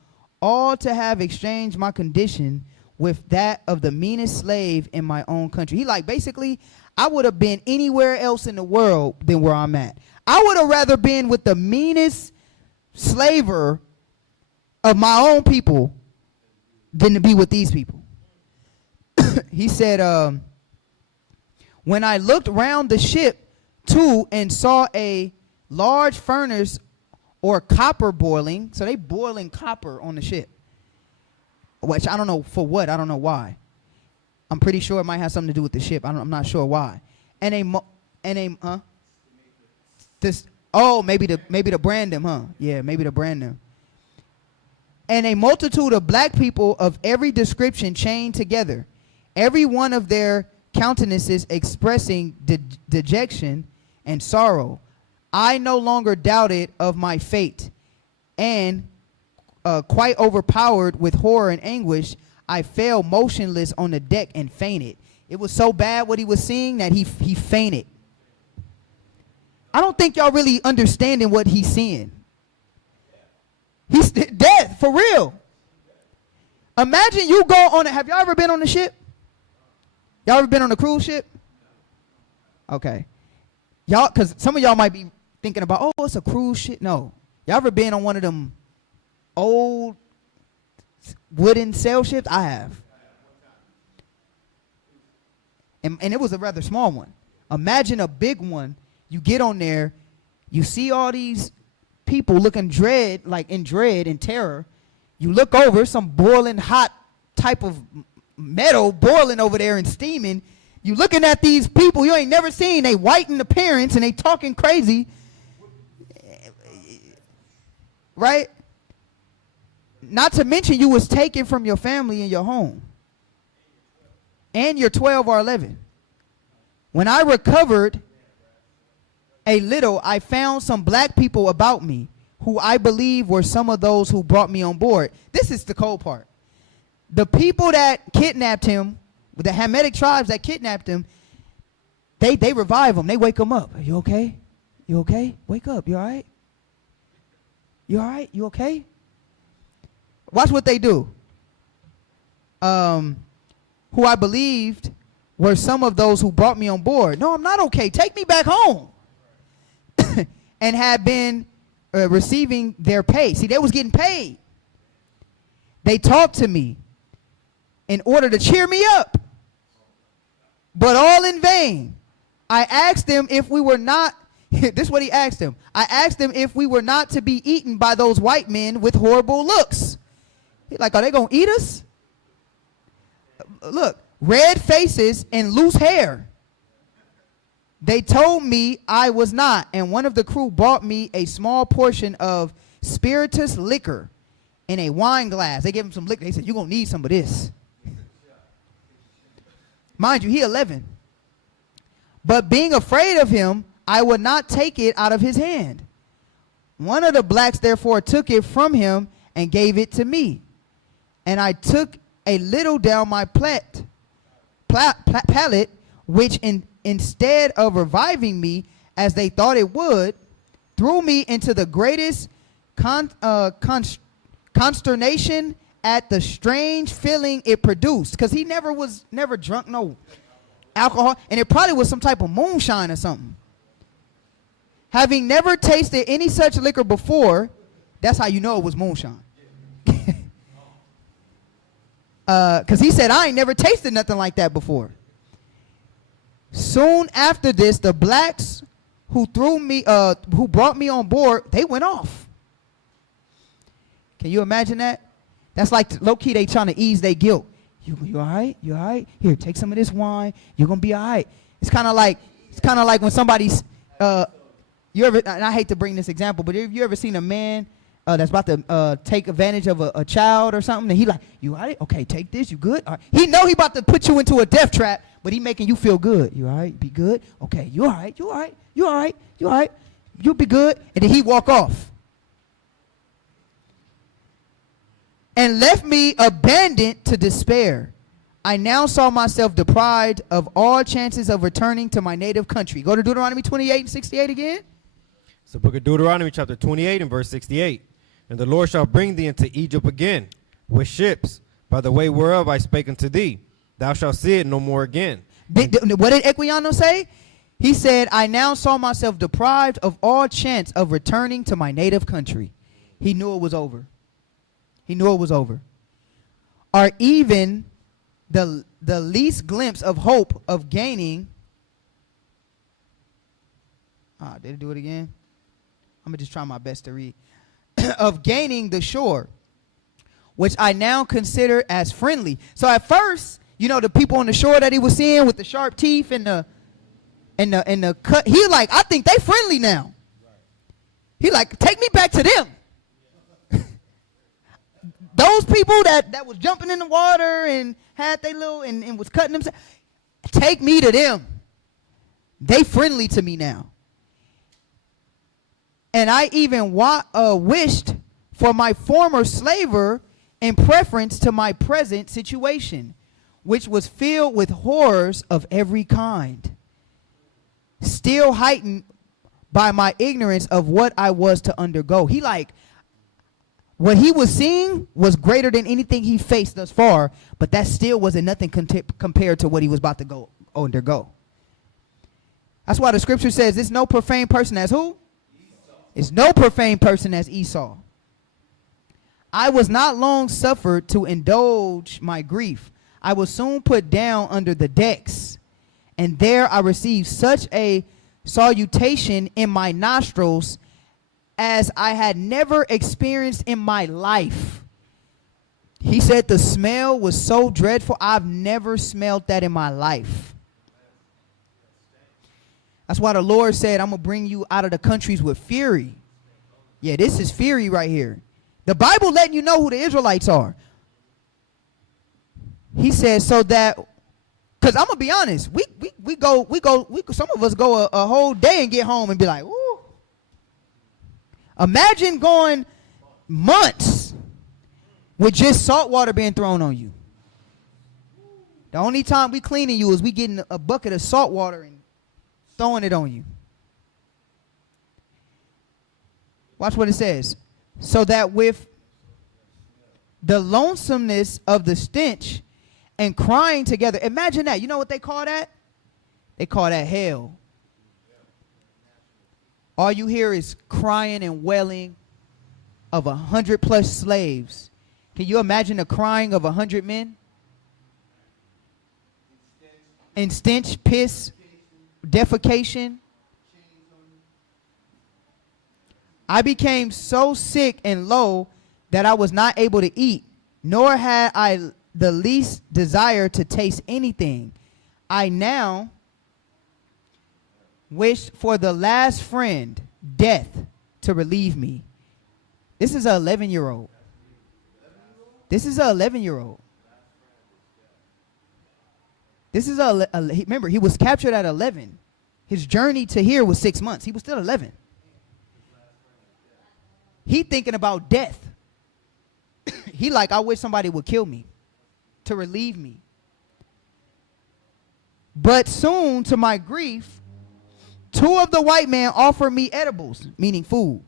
all to have exchanged my condition with that of the meanest slave in my own country. He like, basically, I would have been anywhere else in the world than where I'm at. I would have rather been with the meanest slaver of my own people than to be with these people. He said, when I looked round the ship too and saw a large furnace or copper boiling, so they boiling copper on the ship, which I don't know for what, I don't know why. I'm pretty sure it might have something to do with the ship. I'm not sure why. Maybe to brand them, huh? Yeah, maybe to brand them. And a multitude of black people of every description chained together, every one of their countenances expressing dejection and sorrow. I no longer doubted of my fate, and quite overpowered with horror and anguish, I fell motionless on the deck and fainted. It was so bad what he was seeing that he fainted. I don't think y'all really understanding what he's seeing. He's dead, for real. Imagine you go on have y'all ever been on a ship? Y'all ever been on a cruise ship? Okay. Y'all, because some of y'all might be thinking about, oh, it's a cruise ship. No. Y'all ever been on one of them old wooden sail ships? I have. And it was a rather small one. Imagine a big one. You get on there, you see all these people looking in dread and terror. You look over, some boiling hot type of metal boiling over there and steaming. You looking at these people you ain't never seen. They white in appearance and they talking crazy. Right? Not to mention you was taken from your family and your home. And your 12 or 11. When I recovered a little, I found some black people about me who I believe were some of those who brought me on board. This is the cold part. The people that kidnapped him, the Hamitic tribes that kidnapped him, they revive him. They wake him up. Are you okay? You okay? Wake up. You all right? You all right? You okay? Watch what they do. Who I believed were some of those who brought me on board. No, I'm not okay. Take me back home. And had been receiving their pay. See, they was getting paid. They talked to me in order to cheer me up, but all in vain. I asked them if we were not, this is what he asked them. I asked them if we were not to be eaten by those white men with horrible looks. He's like, are they going to eat us? Look, red faces and loose hair. They told me I was not, and one of the crew brought me a small portion of spirituous liquor in a wine glass. They gave him some liquor. They said, you're going to need some of this. Mind you, he 11. But being afraid of him, I would not take it out of his hand. One of the blacks therefore took it from him and gave it to me. And I took a little down my palate, which instead of reviving me as they thought it would, threw me into the greatest consternation at the strange feeling it produced. Because he never drunk no alcohol, and it probably was some type of moonshine or something. Having never tasted any such liquor before, that's how you know it was moonshine. Because he said, I ain't never tasted nothing like that before. Soon after this, the blacks who brought me on board, they went off. Can you imagine that? That's like low-key they trying to ease their guilt. You all right? You all right? Here, take some of this wine. You're gonna be all right. It's kind of like when somebody's you ever, and I hate to bring this example, but have you ever seen a man that's about to take advantage of a child or something, and he like, you all right? Okay, take this. You good? All right. He know he about to put you into a death trap, but he making you feel good. You all right? Be good? Okay, you all right? You all right? You all right? You all right? You'll be good. And then he walk off. And left me abandoned to despair. I now saw myself deprived of all chances of returning to my native country. Go to Deuteronomy 28 and 68 again. It's the book of Deuteronomy chapter 28 and verse 68. And the Lord shall bring thee into Egypt again with ships, by the way whereof I spake unto thee. Thou shalt see it no more again. What did Equiano say? He said, I now saw myself deprived of all chance of returning to my native country. he knew it was over. He knew it was over. Or even the least glimpse of hope of gaining. Did it do it again? I'm going to just try my best to read. Of gaining the shore, which I now consider as friendly. So at first, you know, the people on the shore that he was seeing with the sharp teeth and the cut, he like, I think they friendly now. He like, take me back to them. Those people that was jumping in the water and had they little and was cutting themselves, take me to them. They friendly to me now. And I even wished for my former slaver in preference to my present situation, which was filled with horrors of every kind, still heightened by my ignorance of what I was to undergo. He like, what he was seeing was greater than anything he faced thus far, but that still wasn't nothing compared to what he was about to undergo. That's why the scripture says, there's no profane person as who? It's no profane person as Esau. I was not long suffered to indulge my grief. I was soon put down under the decks, and there I received such a salutation in my nostrils as I had never experienced in my life. He said the smell was so dreadful, I've never smelled that in my life. That's why the Lord said, I'm going to bring you out of the countries with fury. Yeah, this is fury right here. The Bible letting you know who the Israelites are. He says so that, because I'm going to be honest, we go, some of us go a whole day and get home and be like, ooh. Imagine going months with just salt water being thrown on you. The only time we cleaning you is we getting a bucket of salt water and throwing it on you. Watch what it says. So that with the lonesomeness of the stench and crying together. Imagine that. You know what they call that? They call that hell. All you hear is crying and wailing of 100+ slaves. Can you imagine the crying of 100 men? And stench, piss, defecation. I became so sick and low that I was not able to eat, nor had I the least desire to taste anything. I now wished for the last friend, death, to relieve me. This is an 11-year-old. This is an 11-year-old. This is remember, he was captured at 11. His journey to here was 6 months. He was still 11. He thinking about death. He like, I wish somebody would kill me to relieve me. But soon, to my grief, 2 of the white men offered me edibles, meaning food.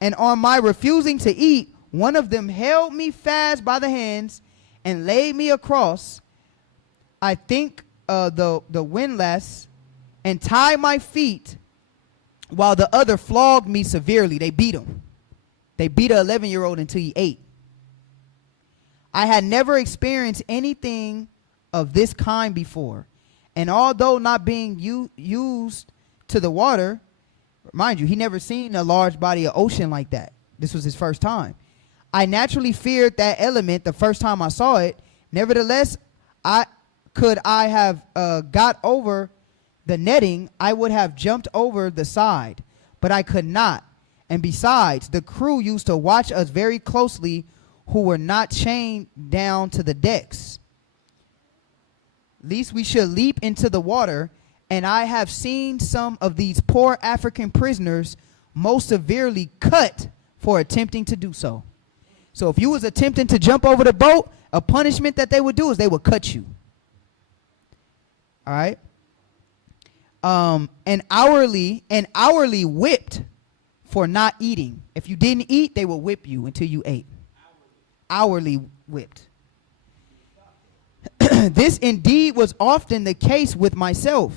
And on my refusing to eat, one of them held me fast by the hands and laid me across, I think, the windlass, and tied my feet, while the other flogged me severely. They beat him. They beat an 11-year-old until he ate. I had never experienced anything of this kind before. And although not being used to the water, mind you, he never seen a large body of ocean like that. This was his first time. I naturally feared that element the first time I saw it. Nevertheless, I have got over the netting, I would have jumped over the side, but I could not. And besides, the crew used to watch us very closely who were not chained down to the decks, lest we should leap into the water. And I have seen some of these poor African prisoners most severely cut for attempting to do so. So if you was attempting to jump over the boat, a punishment that they would do is they would cut you. All right. And hourly whipped for not eating. If you didn't eat, they would whip you until you ate. Hourly whipped. This indeed was often the case with myself.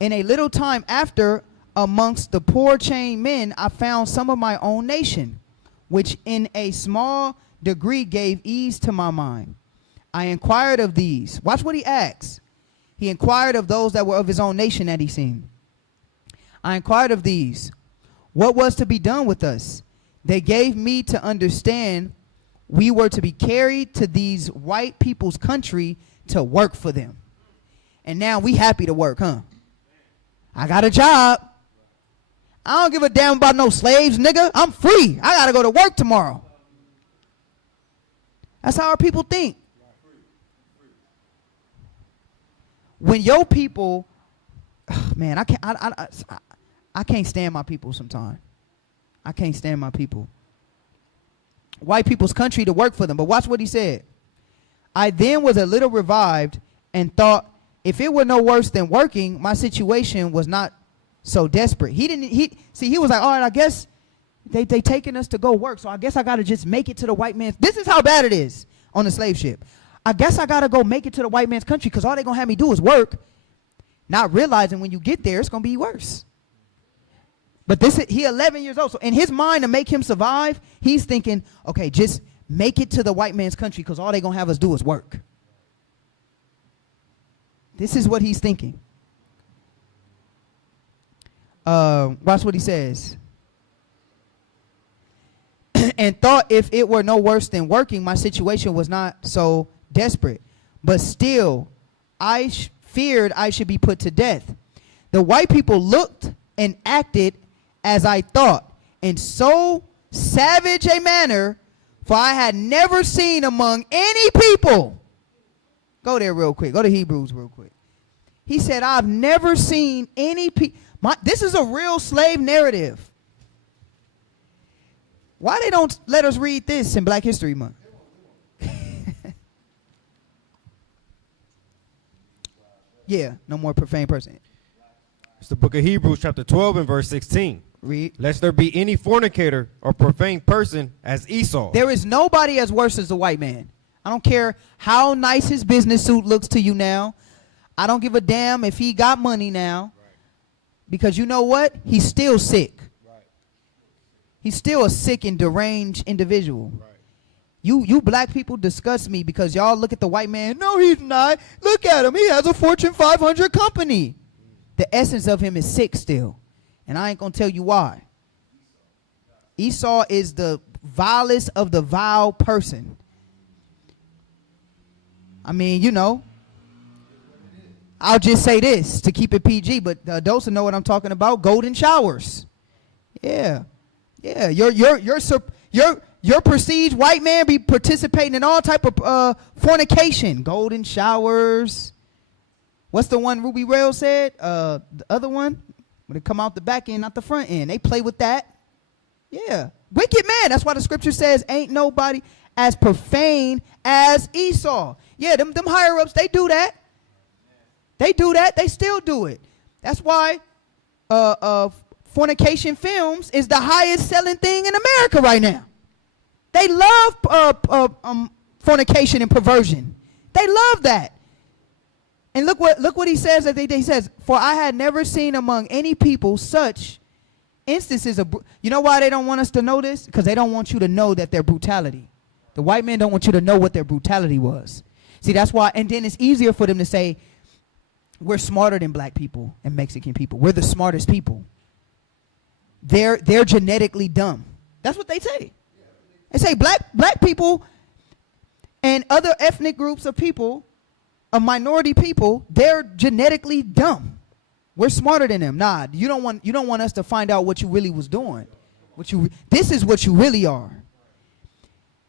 In a little time after, amongst the poor chained men, I found some of my own nation, which in a small degree gave ease to my mind. I inquired of these. Watch what he asks. He inquired of those that were of his own nation that he seen. I inquired of these, what was to be done with us? They gave me to understand we were to be carried to these white people's country to work for them. And now we happy to work, huh? I got a job. I don't give a damn about no slaves, nigga. I'm free. I got to go to work tomorrow. That's how our people think. When your people, man, I can't stand my people sometimes. I can't stand my people. White people's country to work for them. But watch what he said. I then was a little revived and thought, if it were no worse than working, my situation was not so desperate. He was like, all right, I guess they taking us to go work, so I guess I got to just make it to the white man's. This is how bad it is on the slave ship. I guess I got to go make it to the white man's country because all they're going to have me do is work, not realizing when you get there, it's going to be worse. But he 11 years old, so in his mind, to make him survive, he's thinking, okay, just make it to the white man's country because all they're going to have us do is work. This is what he's thinking. Watch what he says. And thought if it were no worse than working, my situation was not so desperate. But still, I feared I should be put to death. The white people looked and acted as I thought, in so savage a manner, for I had never seen among any people. Go there real quick. Go to Hebrews real quick. He said, I've never seen any people. This is a real slave narrative. Why they don't let us read this in Black History Month? Yeah, no more profane person. It's the book of Hebrews chapter 12 and verse 16. Read. Lest there be any fornicator or profane person as Esau. There is nobody as worse as the white man. I don't care how nice his business suit looks to you now. I don't give a damn if he got money now. Because you know what? He's still sick. He's still a sick and deranged individual. You black people disgust me because y'all look at the white man. No, he's not. Look at him. He has a Fortune 500 company. The essence of him is sick still. And I ain't going to tell you why. Esau is the vilest of the vile person. I mean, you know, I'll just say this to keep it PG, but the adults will know what I'm talking about. Golden showers. Yeah. Yeah. Your prestige white man be participating in all type of fornication. Golden showers. What's the one Ruby Rail said? The other one? When they come out the back end, not the front end. They play with that. Yeah. Wicked man. That's why the scripture says ain't nobody as profane as Esau. Yeah, them higher ups, they do that. They do that. They still do it. That's why fornication films is the highest selling thing in America right now. They love fornication and perversion. They love that. And look what he says. He says, for I had never seen among any people such instances of. You know why they don't want us to know this? Because they don't want you to know that their brutality. The white men don't want you to know what their brutality was. See, that's why. And then it's easier for them to say, we're smarter than black people and Mexican people. We're the smartest people. They're genetically dumb. That's what they say. They say black people and other ethnic groups of people, of minority people, they're genetically dumb. We're smarter than them. Nah, you don't want us to find out what you really was doing. This is what you really are.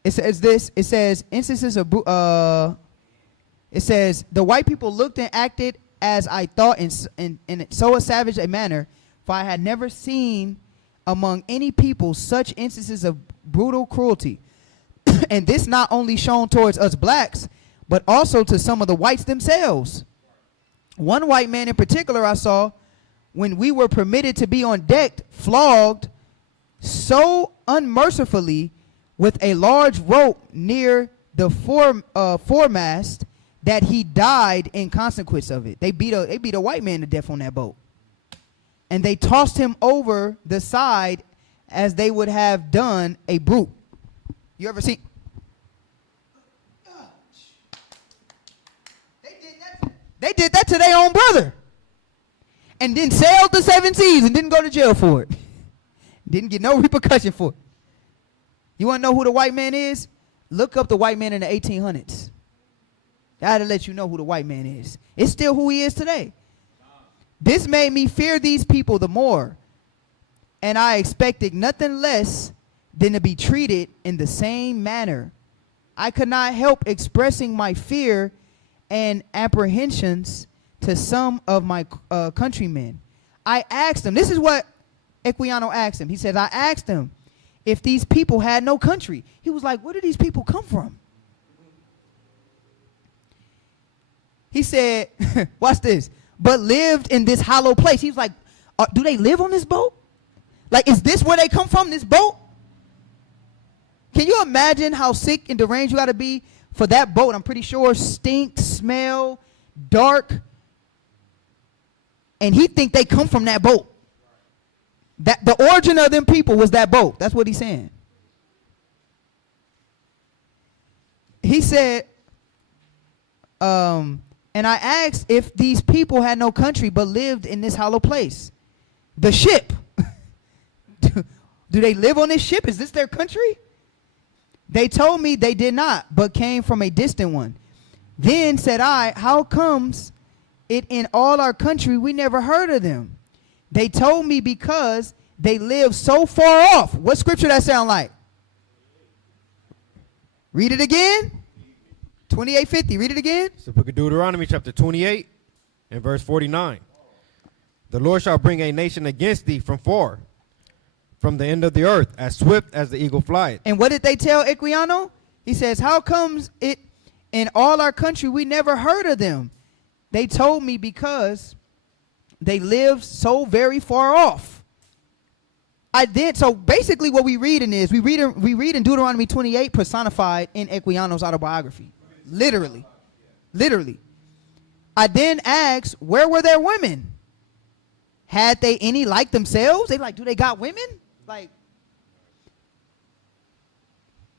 It says this. It says instances of. It says the white people looked and acted as I thought in so a savage a manner, for I had never seen among any people such instances of brutal cruelty. And this not only shown towards us blacks, but also to some of the whites themselves. One white man in particular I saw, when we were permitted to be on deck, flogged so unmercifully with a large rope near the foremast that he died in consequence of it. They beat a white man to death on that boat. And they tossed him over the side as they would have done a brute. You ever seen? They did that to their own brother. And then sailed the 7 seas and didn't go to jail for it. Didn't get no repercussion for it. You want to know who the white man is? Look up the white man in the 1800s. I had to let you know who the white man is. It's still who he is today. This made me fear these people the more, and I expected nothing less than to be treated in the same manner. I could not help expressing my fear and apprehensions to some of my countrymen. I asked them, this is what Equiano asked him. He says, I asked them if these people had no country. He was like, where do these people come from? He said, watch this, but lived in this hollow place. He was like, do they live on this boat? Like, is this where they come from, this boat? Can you imagine how sick and deranged you got to be for that boat? I'm pretty sure stink, smell, dark. And he think they come from that boat. That the origin of them people was that boat. That's what he's saying. He said, and I asked if these people had no country but lived in this hollow place. The ship. Do they live on this ship? Is this their country? They told me they did not, but came from a distant one. Then said I, how comes it in all our country we never heard of them? They told me because they live so far off. What scripture that sound like? Read it again. 28:50. Read it again. It's the book of Deuteronomy chapter 28 and verse 49. The Lord shall bring a nation against thee from far, from the end of the earth, as swift as the eagle flieth. And what did they tell Equiano? He says, how comes it in all our country we never heard of them? They told me because they live so very far off. So basically what we reading is, we read in Deuteronomy 28 personified in Equiano's autobiography. Literally. Literally. I then asked, where were their women? Had they any like themselves? They like, do they got women? Like,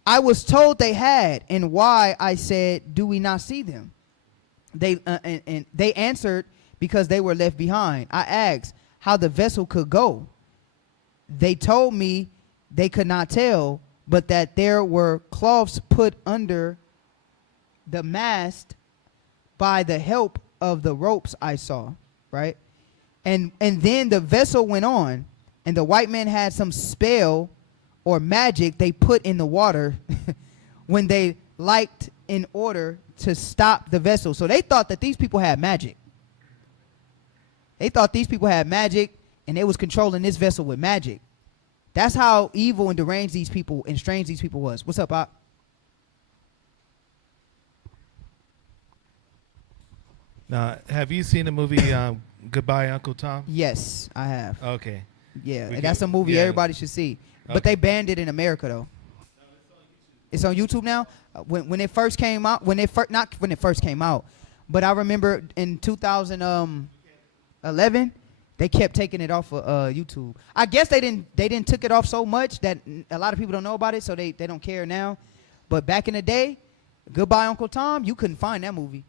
I was told they had, and why I said, do we not see them? They and they answered, because they were left behind. I asked how the vessel could go. They told me they could not tell, but that there were cloths put under the mast by the help of the ropes I saw, right? And then the vessel went on, and the white man had some spell or magic they put in the water when they liked in order to stop the vessel. So they thought that these people had magic. They thought these people had magic, and they was controlling this vessel with magic. That's how evil and deranged these people and strange these people was. What's up, Op? Now, have you seen the movie Goodbye, Uncle Tom? Yes, I have. Okay. Yeah, and that's a movie everybody should see. But they banned it in America, though. It's on YouTube now. When it first came out, not when it first came out, but I remember in 2011, they kept taking it off of YouTube. I guess they didn't took it off so much that a lot of people don't know about it, so they don't care now. But back in the day, Goodbye Uncle Tom, you couldn't find that movie.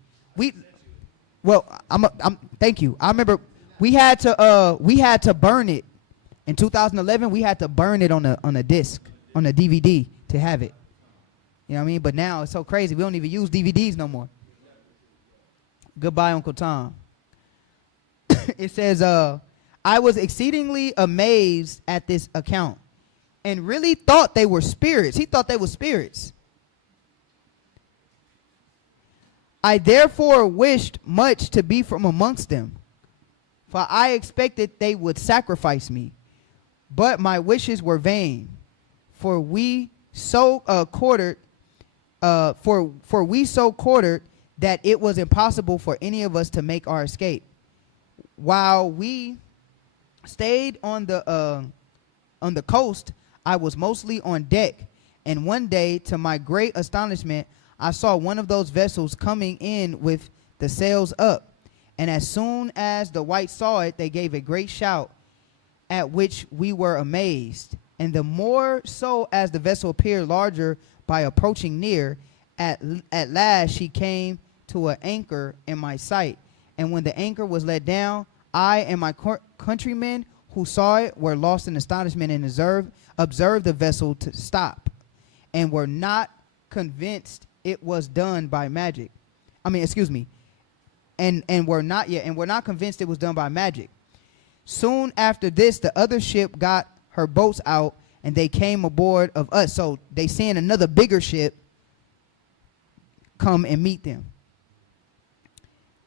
Thank you. I remember we had to burn it in 2011. We had to burn it on a disc, on a DVD to have it. You know what I mean? But now it's so crazy. We don't even use DVDs no more. Goodbye, Uncle Tom. It says, I was exceedingly amazed at this account and really thought they were spirits. He thought they were spirits. I therefore wished much to be from amongst them, for I expected they would sacrifice me. But my wishes were vain, for we so quartered that it was impossible for any of us to make our escape. While we stayed on the coast, I was mostly on deck, and one day, to my great astonishment, I saw one of those vessels coming in with the sails up, and as soon as the whites saw it, they gave a great shout, at which we were amazed. And the more so as the vessel appeared larger by approaching near, at last she came to an anchor in my sight. And when the anchor was let down, I and my countrymen who saw it were lost in astonishment and observed the vessel to stop, and were not convinced it was done by magic. And we're not convinced it was done by magic. Soon after this, the other ship got her boats out, and they came aboard of us. So they send another bigger ship come and meet them.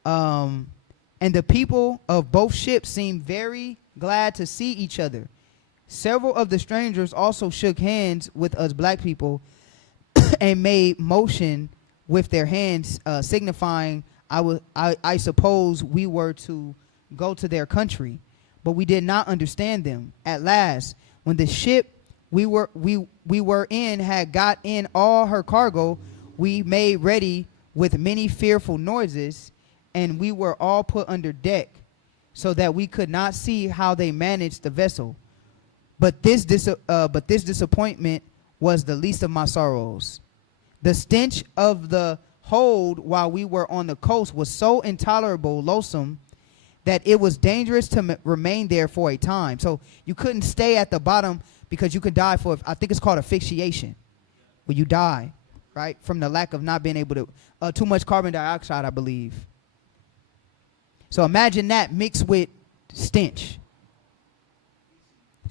And the people of both ships seemed very glad to see each other. Several of the strangers also shook hands with us black people and made motion with their hands, signifying I suppose we were to go to their country, but we did not understand them. At last, when the ship we were in had got in all her cargo, we made ready with many fearful noises, and we were all put under deck, so that we could not see how they managed the vessel. But this disappointment was the least of my sorrows. The stench of the hold while we were on the coast was so intolerable, loathsome, that it was dangerous to remain there for a time. So you couldn't stay at the bottom because you could die for, I think it's called asphyxiation, where you die, right, from the lack of not being able to, too much carbon dioxide, I believe. So imagine that mixed with stench,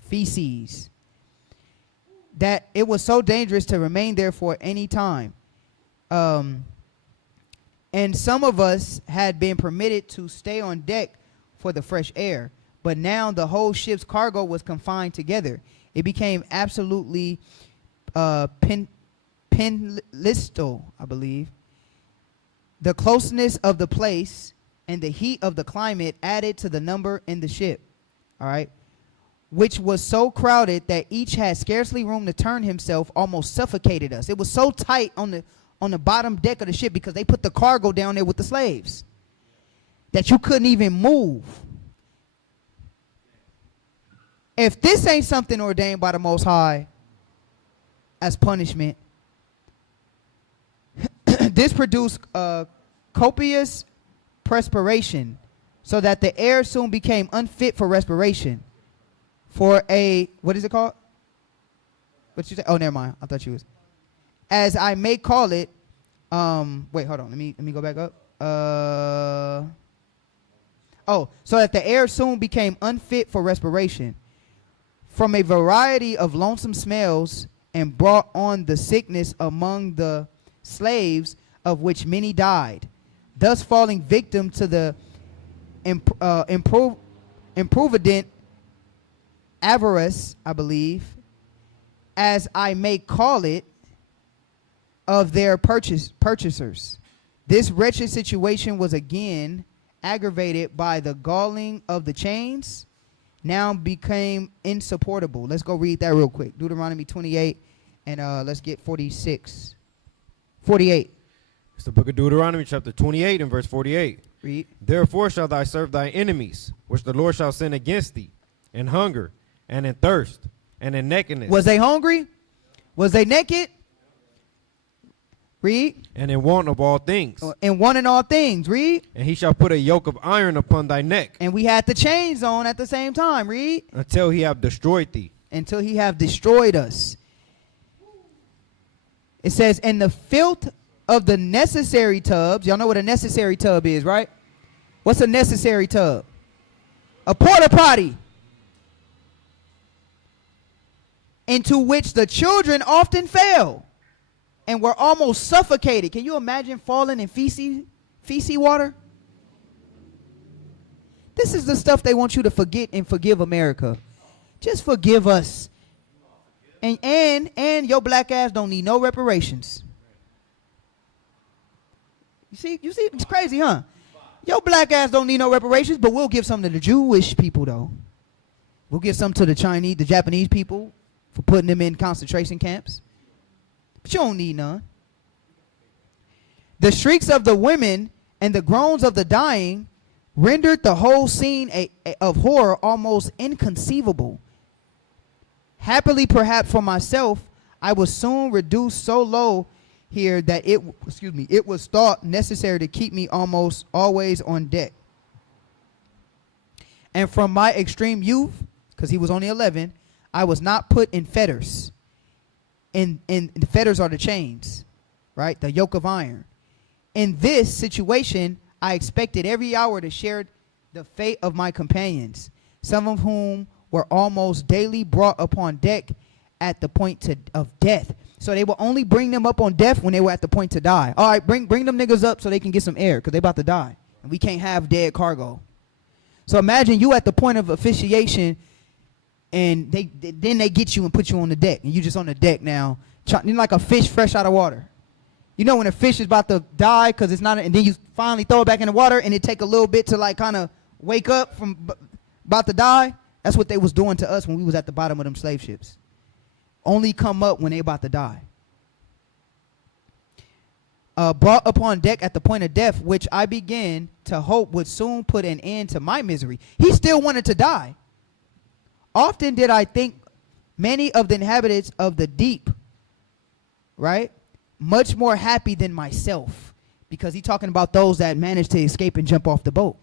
feces, that it was so dangerous to remain there for any time. And some of us had been permitted to stay on deck for the fresh air, but now the whole ship's cargo was confined together. It became absolutely penlisto, I believe. The closeness of the place and the heat of the climate added to the number in the ship, all right, which was so crowded that each had scarcely room to turn himself, almost suffocated us. It was so tight on the bottom deck of the ship because they put the cargo down there with the slaves that you couldn't even move. If this ain't something ordained by the Most High as punishment, this produced copious perspiration, so that the air soon became unfit for respiration. For a, what is it called? What did you say? Oh, never mind. I thought you was. As I may call it, wait, hold on. Let me go back up. So that the air soon became unfit for respiration, from a variety of lonesome smells, and brought on the sickness among the slaves, of which many died, thus falling victim to the improvident avarice, I believe, as I may call it, of their purchasers. This wretched situation was again aggravated by the galling of the chains, now became insupportable. Let's go read that real quick. Deuteronomy 28, and let's get 46. 48. It's the book of Deuteronomy, chapter 28, and verse 48. Read. Therefore shall thou serve thy enemies, which the Lord shall send against thee, in hunger, and in thirst, and in nakedness. Was they hungry? Was they naked? Read. And in want of all things. In want in all things. Read. And he shall put a yoke of iron upon thy neck. And we had the chains on at the same time. Read. Until he have destroyed thee. Until he have destroyed us. It says, and the filth of the necessary tubs. Y'all know what a necessary tub is, right? What's a necessary tub? A porta potty. Into which the children often fell and were almost suffocated. Can you imagine falling in feces water? This is the stuff they want you to forget and forgive America. Just forgive us. And your black ass don't need no reparations. You see, it's crazy, huh? Your black ass don't need no reparations, but we'll give some to the Jewish people, though. We'll give some to the Chinese, the Japanese people for putting them in concentration camps. But you don't need none. The shrieks of the women and the groans of the dying rendered the whole scene of horror almost inconceivable. Happily, perhaps for myself, I was soon reduced so low here that it was thought necessary to keep me almost always on deck. And from my extreme youth, because he was only 11, I was not put in fetters. And the fetters are the chains, right? The yoke of iron. In this situation, I expected every hour to share the fate of my companions, some of whom were almost daily brought upon deck at the point of death. So they will only bring them up on death when they were at the point to die. All right, bring them niggas up so they can get some air because they about to die. And we can't have dead cargo. So imagine you at the point of officiation and then they get you and put you on the deck. And you just on the deck now, you're like a fish fresh out of water. You know when a fish is about to die because it's not, and then you finally throw it back in the water and it take a little bit to like kind of wake up from about to die? That's what they was doing to us when we was at the bottom of them slave ships. Only come up when they about to die. Brought upon deck at the point of death, which I began to hope would soon put an end to my misery. He still wanted to die. Often did I think many of the inhabitants of the deep, right, much more happy than myself, because he's talking about those that managed to escape and jump off the boat.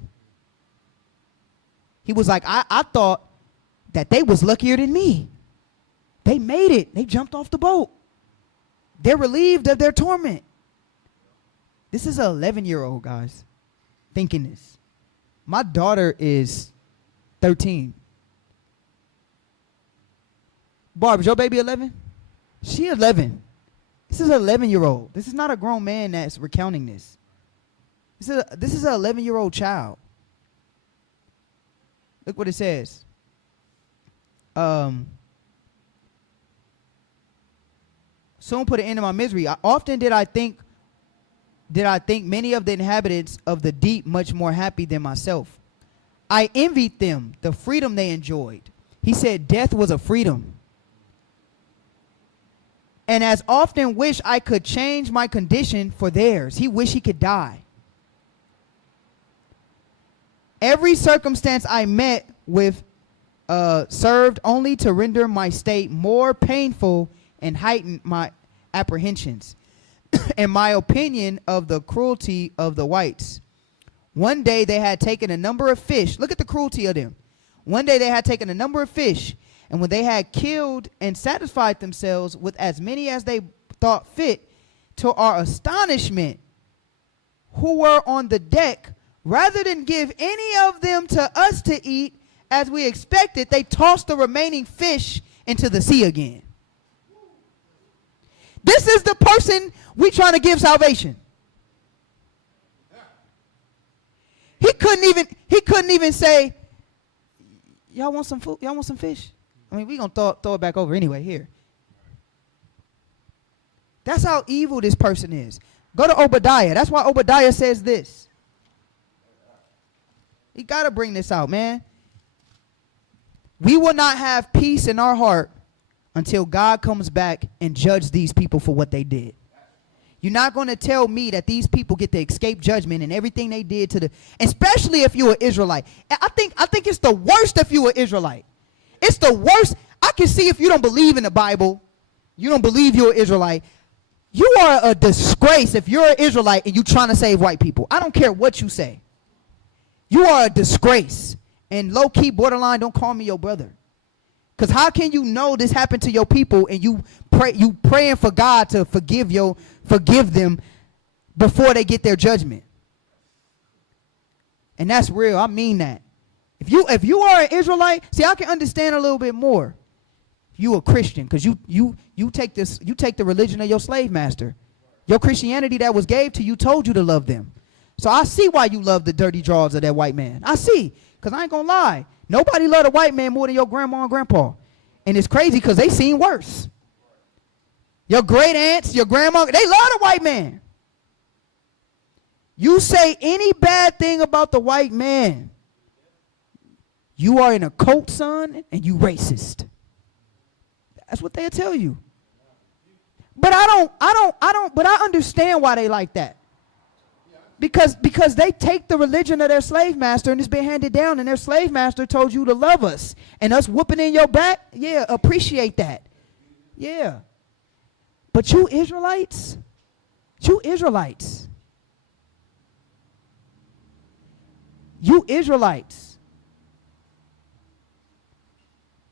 He was like, I thought that they was luckier than me. They made it. They jumped off the boat. They're relieved of their torment. This is an 11-year-old, guys, thinking this. My daughter is 13. Barb, is your baby 11? She 11. This is an 11-year-old. This is not a grown man that's recounting this. This is an 11-year-old child. Look what it says. Soon put an end to my misery. Often did I think many of the inhabitants of the deep much more happy than myself. I envied them, the freedom they enjoyed. He said death was a freedom. And as often wish I could change my condition for theirs. He wished he could die. Every circumstance I met with served only to render my state more painful and heighten my apprehensions and my opinion of the cruelty of the whites. One day they had taken a number of fish. Look at the cruelty of them. One day they had taken a number of fish, and when they had killed and satisfied themselves with as many as they thought fit, to our astonishment, who were on the deck, rather than give any of them to us to eat, as we expected, they tossed the remaining fish into the sea again. This is the person we trying to give salvation. He couldn't even say, y'all want some food? Y'all want some fish? I mean, we gonna throw it back over anyway here. That's how evil this person is. Go to Obadiah. That's why Obadiah says this. You gotta bring this out, man. We will not have peace in our heart until God comes back and judge these people for what they did. You're not going to tell me that these people get to escape judgment and everything they did to the, especially if you're an Israelite. I think it's the worst if you're an Israelite. It's the worst. I can see if you don't believe in the Bible, you don't believe you're an Israelite. You are a disgrace if you're an Israelite and you're trying to save white people. I don't care what you say. You are a disgrace. And low-key, borderline, don't call me your brother. Because how can you know this happened to your people and you praying for God to forgive them before they get their judgment? And that's real. I mean that. If you are an Israelite, see, I can understand a little bit more. You a Christian, because you take the religion of your slave master. Your Christianity that was gave to you told you to love them. So I see why you love the dirty drawers of that white man. I see. Because I ain't going to lie. Nobody loved a white man more than your grandma and grandpa. And it's crazy because they seen worse. Your great aunts, your grandma, they love the white man. You say any bad thing about the white man, you are in a cult, son, and you racist. That's what they'll tell you. But I understand why they like that. Because they take the religion of their slave master and it's been handed down, and their slave master told you to love us, and us whooping in your back, yeah, appreciate that. Yeah. But you Israelites, you Israelites,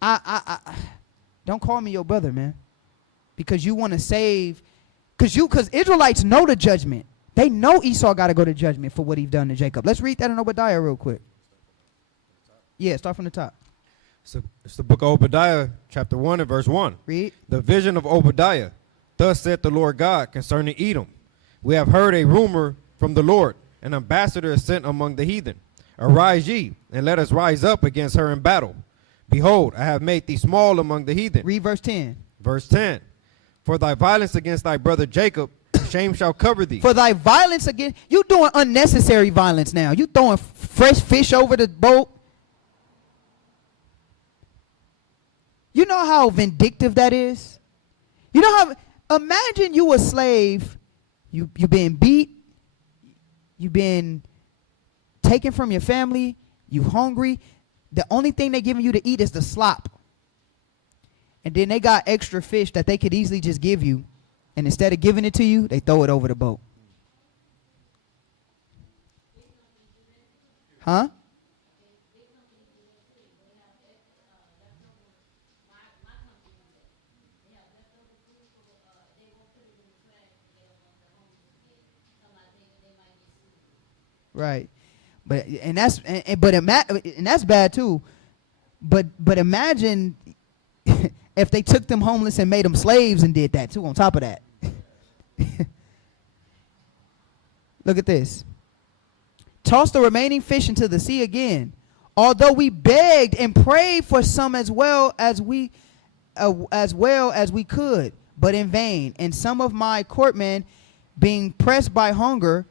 I don't call me your brother, man, because you want to save, because Israelites know the judgment. They know Esau got to go to judgment for what he's done to Jacob. Let's read that in Obadiah real quick. Yeah, start from the top. So it's the book of Obadiah, chapter 1 and verse 1. Read. The vision of Obadiah. Thus saith the Lord God concerning Edom. We have heard a rumor from the Lord. An ambassador is sent among the heathen. Arise ye, and let us rise up against her in battle. Behold, I have made thee small among the heathen. Read verse 10. Verse 10. For thy violence against thy brother Jacob, shame shall cover thee. For thy violence against, you doing unnecessary violence now. You throwing fresh fish over the boat. You know how vindictive that is? You know how, imagine you a slave, you been beat, you been taken from your family, you hungry. The only thing they giving you to eat is the slop. And then they got extra fish that they could easily just give you. And instead of giving it to you, they throw it over the boat. Huh? Right. But and that's bad too. But imagine if they took them homeless and made them slaves and did that too on top of that. Look at this. Toss the remaining fish into the sea again. Although we begged and prayed for some as well as we could, but in vain. And some of my courtmen, being pressed by hunger,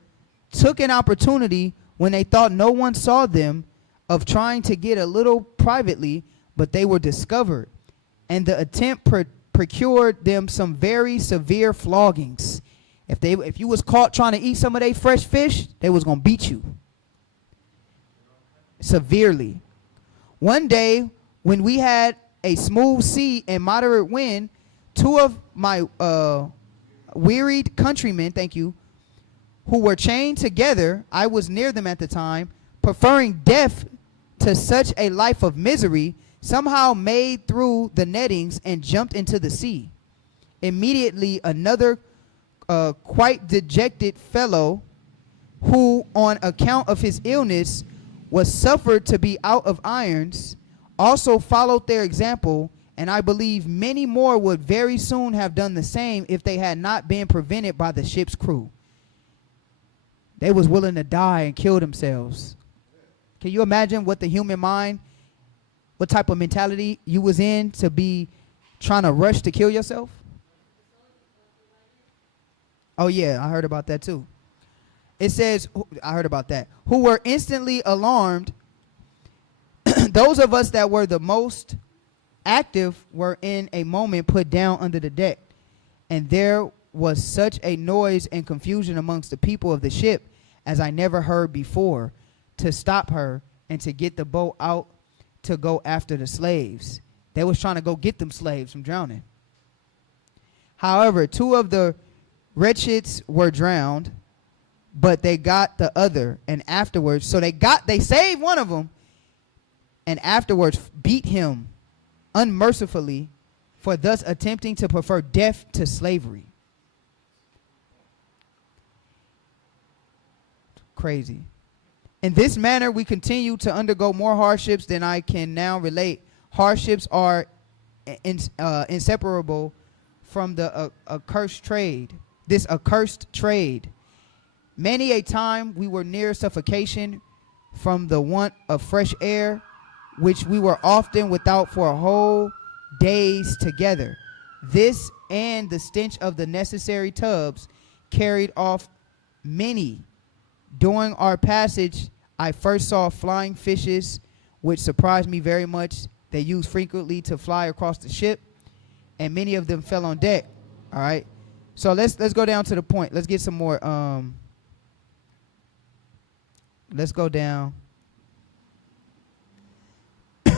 took an opportunity when they thought no one saw them of trying to get a little privately, but they were discovered. And the attempt procured them some very severe floggings. If you was caught trying to eat some of their fresh fish, they was going to beat you severely. One day, when we had a smooth sea and moderate wind, two of my wearied countrymen, thank you, who were chained together, I was near them at the time, preferring death to such a life of misery, somehow made through the nettings and jumped into the sea. Immediately another quite dejected fellow, who on account of his illness was suffered to be out of irons, also followed their example, and I believe many more would very soon have done the same if they had not been prevented by the ship's crew. They was willing to die and kill themselves. Can you imagine what the human mind, what type of mentality you was in to be trying to rush to kill yourself? Oh yeah, I heard about that too. It says, I heard about that, who were instantly alarmed. Those of us that were the most active were in a moment put down under the deck. And there was such a noise and confusion amongst the people of the ship as I never heard before, to stop her and to get the boat out to go after the slaves. They was trying to go get them slaves from drowning. However, two of the wretches were drowned, but they got the other, and afterwards, so they saved one of them, and afterwards beat him unmercifully for thus attempting to prefer death to slavery. Crazy. In this manner, we continue to undergo more hardships than I can now relate. Hardships are inseparable from the accursed trade. This accursed trade. Many a time we were near suffocation from the want of fresh air, which we were often without for a whole days together. This and the stench of the necessary tubs carried off many. During our passage, I first saw flying fishes, which surprised me very much. They used frequently to fly across the ship, and many of them fell on deck. All right, so let's go down to the point. Let's get some more let's go down.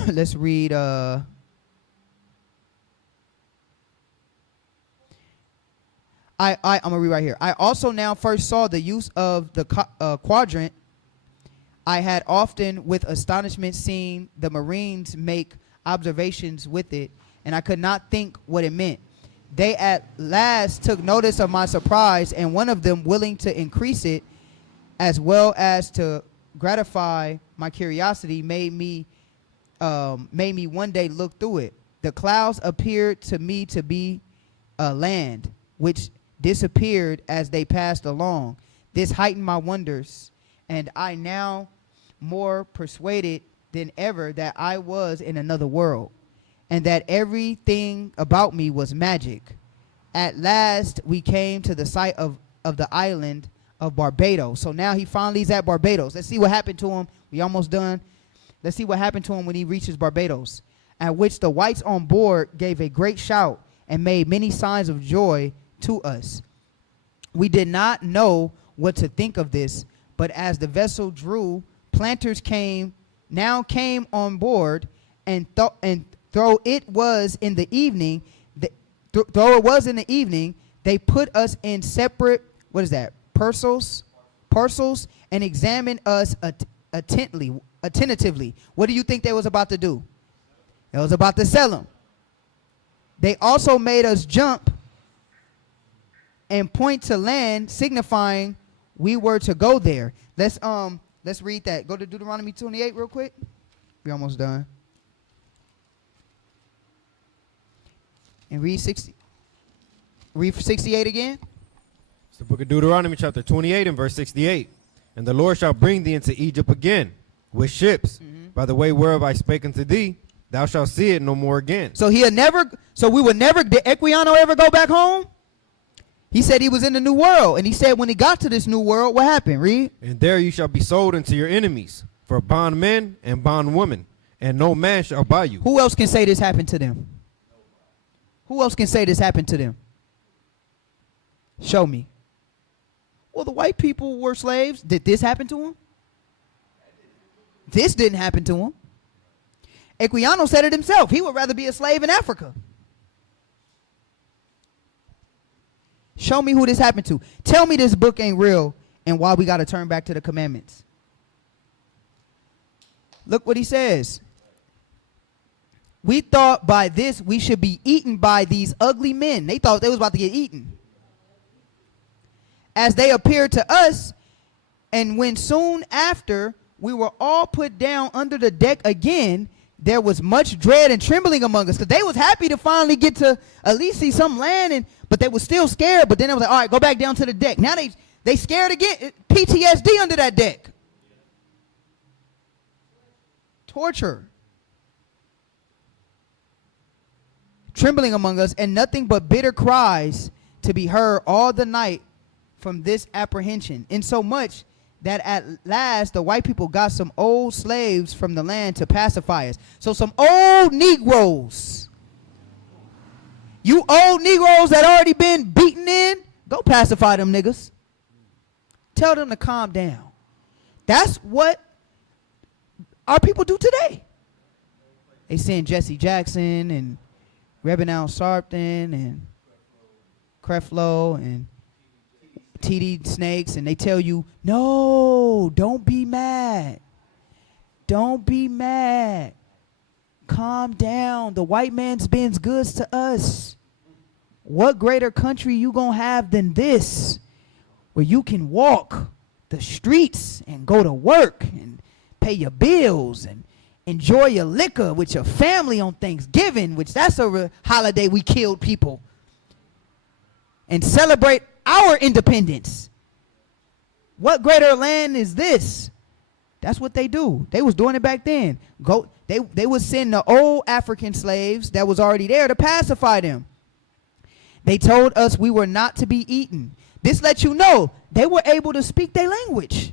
Let's read. I'm gonna read right here. I also now first saw the use of the quadrant. I had often with astonishment seen the Marines make observations with it, and I could not think what it meant. They at last took notice of my surprise, and one of them, willing to increase it as well as to gratify my curiosity, made me one day look through it. The clouds appeared to me to be a land, which disappeared as they passed along. This heightened my wonders, and I now more persuaded than ever that I was in another world, and that everything about me was magic. At last we came to the site of the island of Barbados. So now he finally is at Barbados. Let's see what happened to him. We almost done. Let's see what happened to him when he reaches Barbados, at which the whites on board gave a great shout and made many signs of joy to us. We did not know what to think of this, but as the vessel drew, planters came on board, and though it was in the evening, they put us in separate, parcels, and examined us attentively. What do you think they was about to do? They was about to sell them. They also made us jump and point to land, signifying we were to go there. Let's read that. Go to Deuteronomy 28 real quick. We're almost done. And read 68 again. It's the book of Deuteronomy chapter 28 and verse 68. And the Lord shall bring thee into Egypt again with ships, by the way whereof I spake unto thee, thou shalt see it no more again. So did Equiano ever go back home? He said he was in the new world, and he said when he got to this new world, what happened? Read. And there you shall be sold unto your enemies for bondmen and bondwomen, and no man shall buy you. Who else can say this happened to them? Who else can say this happened to them? Show me. Well, the white people were slaves. Did this happen to them? This didn't happen to him. Equiano said it himself. He would rather be a slave in Africa. Show me who this happened to. Tell me this book ain't real and why we got to turn back to the commandments. Look what he says. We thought by this we should be eaten by these ugly men. They thought they was about to get eaten. As they appeared to us, and when soon after we were all put down under the deck again, there was much dread and trembling among us, because they was happy to finally get to at least see some land, but they was still scared. But then it was like, all right, go back down to the deck. Now they scared again. PTSD under that deck. Torture. Trembling among us, and nothing but bitter cries to be heard all the night from this apprehension, insomuch that at last the white people got some old slaves from the land to pacify us. So some old Negroes. You old Negroes that already been beaten in, go pacify them niggas. Tell them to calm down. That's what our people do today. They send Jesse Jackson and Rebin Al Sharpton and Creflo and TD Snakes, and they tell you, no, don't be mad. Don't be mad. Calm down. The white man spends goods to us. What greater country you gonna have than this, where you can walk the streets and go to work and pay your bills and enjoy your liquor with your family on Thanksgiving, which that's a holiday we killed people, and celebrate our independence. What greater land is this? That's what they do. They was doing it back then. They would send the old African slaves that was already there to pacify them. They told us we were not to be eaten. This lets you know they were able to speak their language.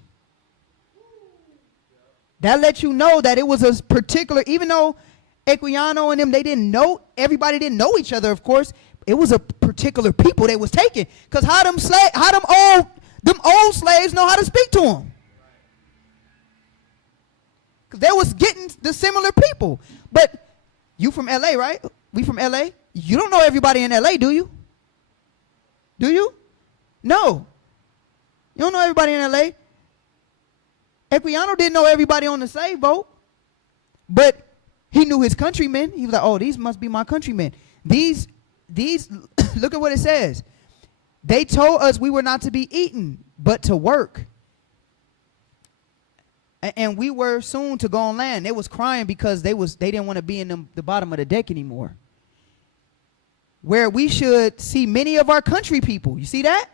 That lets you know that it was a particular, even though Equiano and them, they didn't know, everybody didn't know each other, of course. It was a particular people they was taking. Because how them old slaves know how to speak to them? 'Cause they was getting the similar people. But you from LA, right? We from LA? You don't know everybody in LA, do you? Do you? No. You don't know everybody in LA. Equiano didn't know everybody on the slave boat. But he knew his countrymen. He was like, oh, these must be my countrymen. These, look at what it says. They told us we were not to be eaten, but to work. And we were soon to go on land. They was crying because they didn't want to be in the bottom of the deck anymore. Where we should see many of our country people. You see that?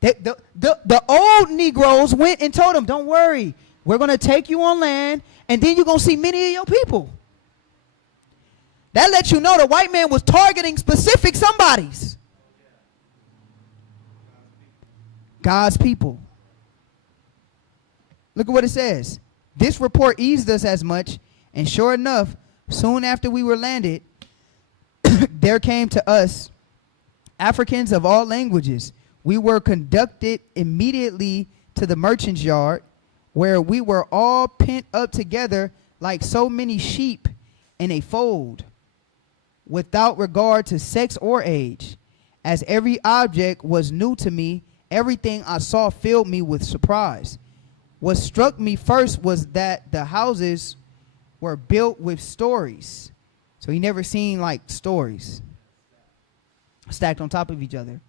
The old Negroes went and told them, don't worry, we're going to take you on land, and then you're going to see many of your people. That lets you know the white man was targeting specific somebodies. God's people. Look at what it says. This report eased us as much, and sure enough, soon after we were landed, there came to us Africans of all languages. We were conducted immediately to the merchant's yard, where we were all pent up together like so many sheep in a fold, without regard to sex or age. As every object was new to me, everything I saw filled me with surprise. What struck me first was that the houses were built with stories. So he never seen like stories stacked on top of each other.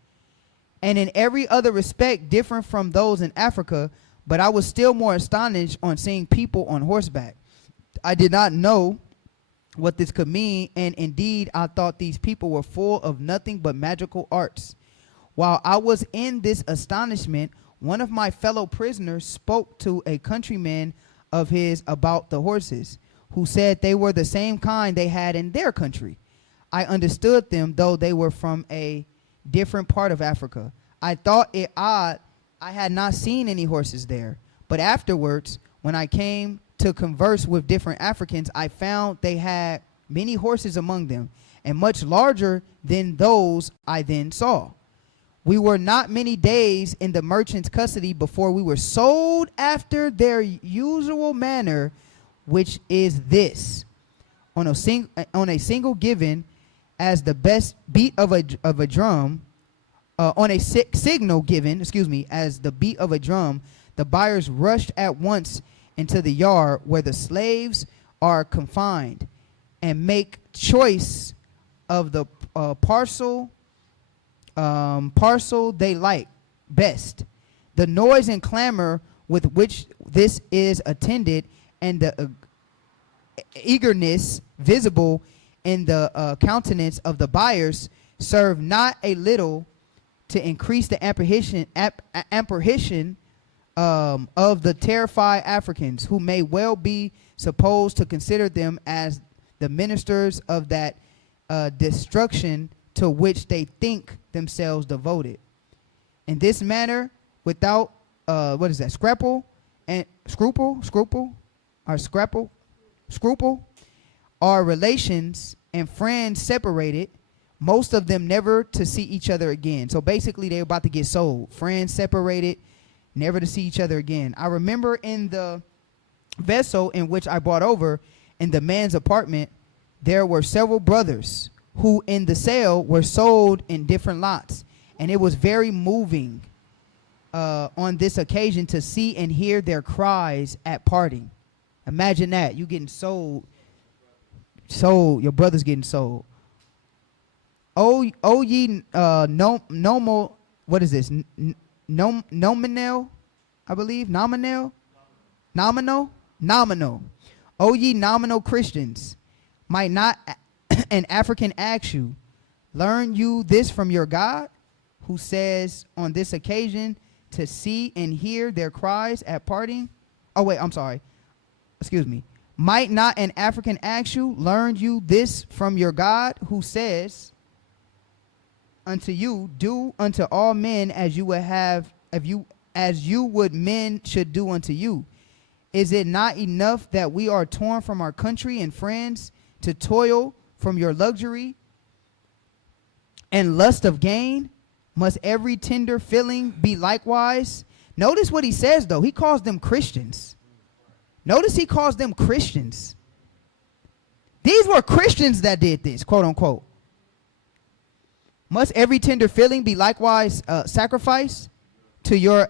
And in every other respect different from those in Africa, but I was still more astonished on seeing people on horseback. I did not know what this could mean, and indeed I thought these people were full of nothing but magical arts. While I was in this astonishment, one of my fellow prisoners spoke to a countryman of his about the horses, who said they were the same kind they had in their country. I understood them, though they were from a different part of Africa. I thought it odd I had not seen any horses there, but afterwards, when I came to converse with different Africans, I found they had many horses among them, and much larger than those I then saw. We were not many days in the merchant's custody before we were sold after their usual manner, which is this: on a single given as the best beat of a drum, on a signal given, as the beat of a drum, the buyers rushed at once into the yard where the slaves are confined, and make choice of the parcel they like best. The noise and clamor with which this is attended, and the eagerness visible in the countenance of the buyers, serve not a little to increase the apprehension of the terrified Africans, who may well be supposed to consider them as the ministers of that destruction to which they think themselves devoted. In this manner, without scruple, our relations and friends separated, most of them never to see each other again. So basically, they're about to get sold. Friends separated, never to see each other again. I remember in the vessel in which I brought over, in the man's apartment, there were several brothers who in the sale were sold in different lots. And it was very moving on this occasion to see and hear their cries at parting. Imagine that. You getting sold, your brother's getting sold. Oh ye nominal, what is this? Nominal, I believe, nominal. Oh ye nominal Christians, might not an African ask you, learn you this from your God, who says on this occasion to see and hear their cries at parting? Oh wait, I'm sorry. Excuse me. Might not an African ask you, learn you this from your God, who says unto you, do unto all men as you would have, as you would men should do unto you. Is it not enough that we are torn from our country and friends to toil from your luxury and lust of gain? Must every tender feeling be likewise? Notice what he says, though. He calls them Christians. Notice he calls them Christians. These were Christians that did this, quote unquote. Must every tender feeling be likewise sacrificed to your,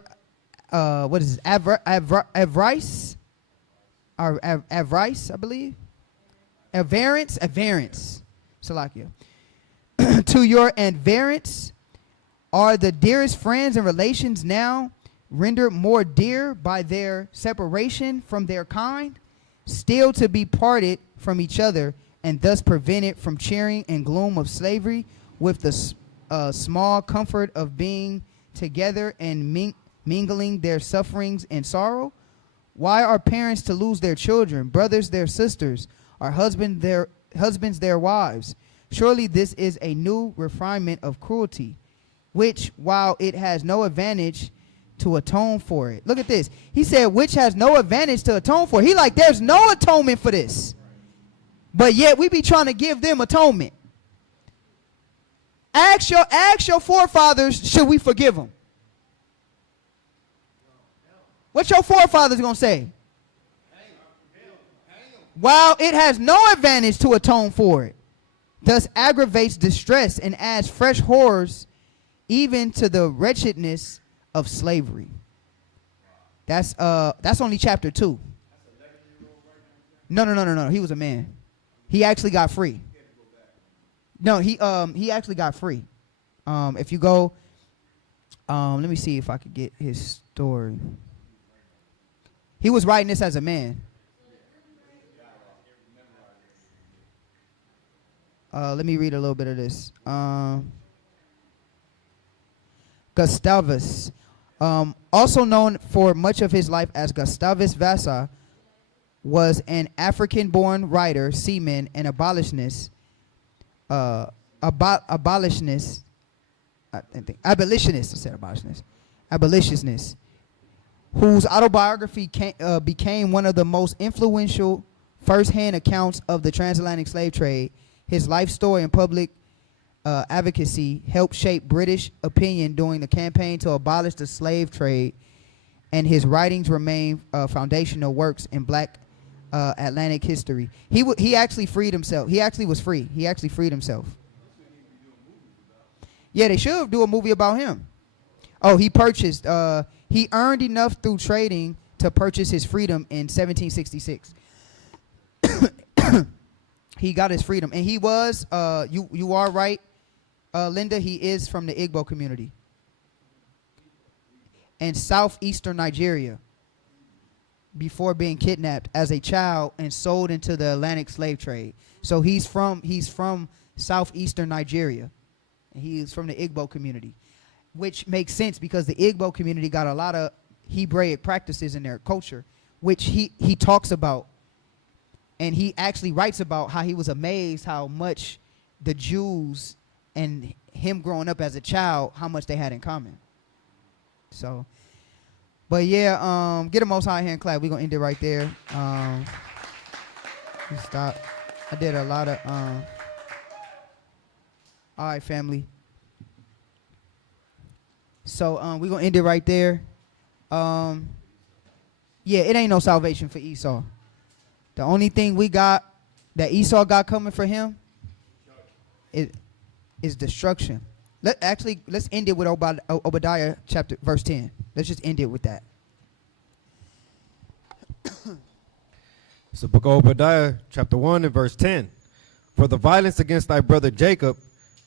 what is it, avarice? Or avarice, I believe. Avarice. Salakia. To your adherents are the dearest friends and relations now rendered more dear by their separation from their kind, still to be parted from each other, and thus prevented from cheering in gloom of slavery with the small comfort of being together and mingling their sufferings and sorrow? Why are parents to lose their children, brothers their sisters, or husbands their wives? Surely this is a new refinement of cruelty, which, while it has no advantage to atone for it. Look at this. He said, which has no advantage to atone for. He like, there's no atonement for this. But yet we be trying to give them atonement. Ask your forefathers, should we forgive them? What's your forefathers going to say? While it has no advantage to atone for it, thus aggravates distress and adds fresh horrors even to the wretchedness of slavery. That's only chapter 2. No. He was a man. He actually got free. No, he actually got free. If you go, let me see if I could get his story. He was writing this as a man. Let me read a little bit of this. Gustavus, also known for much of his life as Gustavus Vassa, was an African-born writer, seaman, and abolitionist. Abolitionist, whose autobiography became one of the most influential first-hand accounts of the transatlantic slave trade. His life story and public advocacy helped shape British opinion during the campaign to abolish the slave trade, and his writings remain foundational works in Black Atlantic history. He actually freed himself. He actually was free. He actually freed himself. Yeah, they should do a movie about him. Oh, he purchased. He earned enough through trading to purchase his freedom in 1766. He got his freedom, and he was. You are right, Linda. He is from the Igbo community in southeastern Nigeria. Before being kidnapped as a child and sold into the Atlantic slave trade. So he's from southeastern Nigeria. And he's from the Igbo community, which makes sense because the Igbo community got a lot of Hebraic practices in their culture, which he talks about. And he actually writes about how he was amazed how much the Jews and him growing up as a child, how much they had in common. So, but yeah, get a Most High hand clap. We're going to end it right there. Stop. I did a lot of, all right, family. So we're going to end it right there. Yeah, it ain't no salvation for Esau. The only thing we got that Esau got coming for him is destruction. Let's end it with Obadiah verse 10. Let's just end it with that. It's the book of Obadiah, chapter 1 and verse 10. For the violence against thy brother Jacob,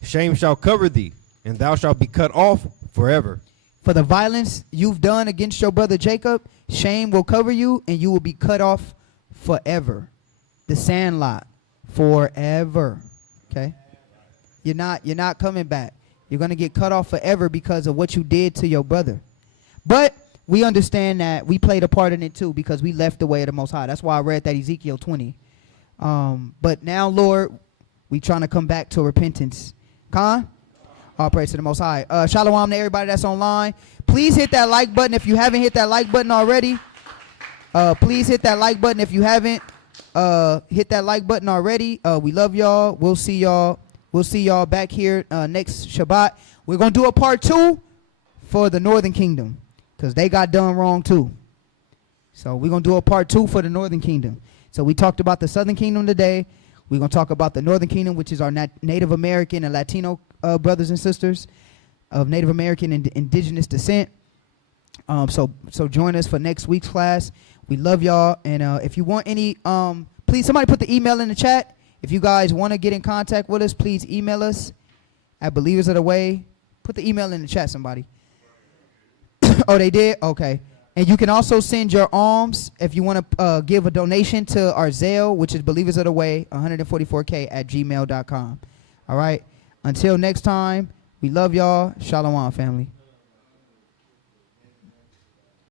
shame shall cover thee, and thou shalt be cut off forever. For the violence you've done against your brother Jacob, shame will cover you, and you will be cut off forever. The Sandlot, forever. Okay? You're not coming back. You're going to get cut off forever because of what you did to your brother. But we understand that we played a part in it too because we left the way of the Most High. That's why I read that Ezekiel 20. But now, Lord, we trying to come back to repentance. Khan? All praise to the Most High. Shalom to everybody that's online. Please hit that like button if you haven't hit that like button already. Please hit that like button if you haven't hit that like button already. We love y'all. We'll see y'all. We'll see y'all back here next Shabbat. We're going to do a part 2 for the Northern Kingdom because they got done wrong too. So we're going to do a part 2 for the Northern Kingdom. So we talked about the Southern Kingdom today. We're going to talk about the Northern Kingdom, which is our Native American and Latino brothers and sisters of Native American and indigenous descent. So join us for next week's class. We love y'all. And if you want any, please, somebody put the email in the chat. If you guys want to get in contact with us, please email us at Believers of the Way. Put the email in the chat, somebody. Oh, they did? Okay. And you can also send your alms if you want to give a donation to our Zelle, which is Believers of the Way, 144K at gmail.com. All right. Until next time, we love y'all. Shalom, family.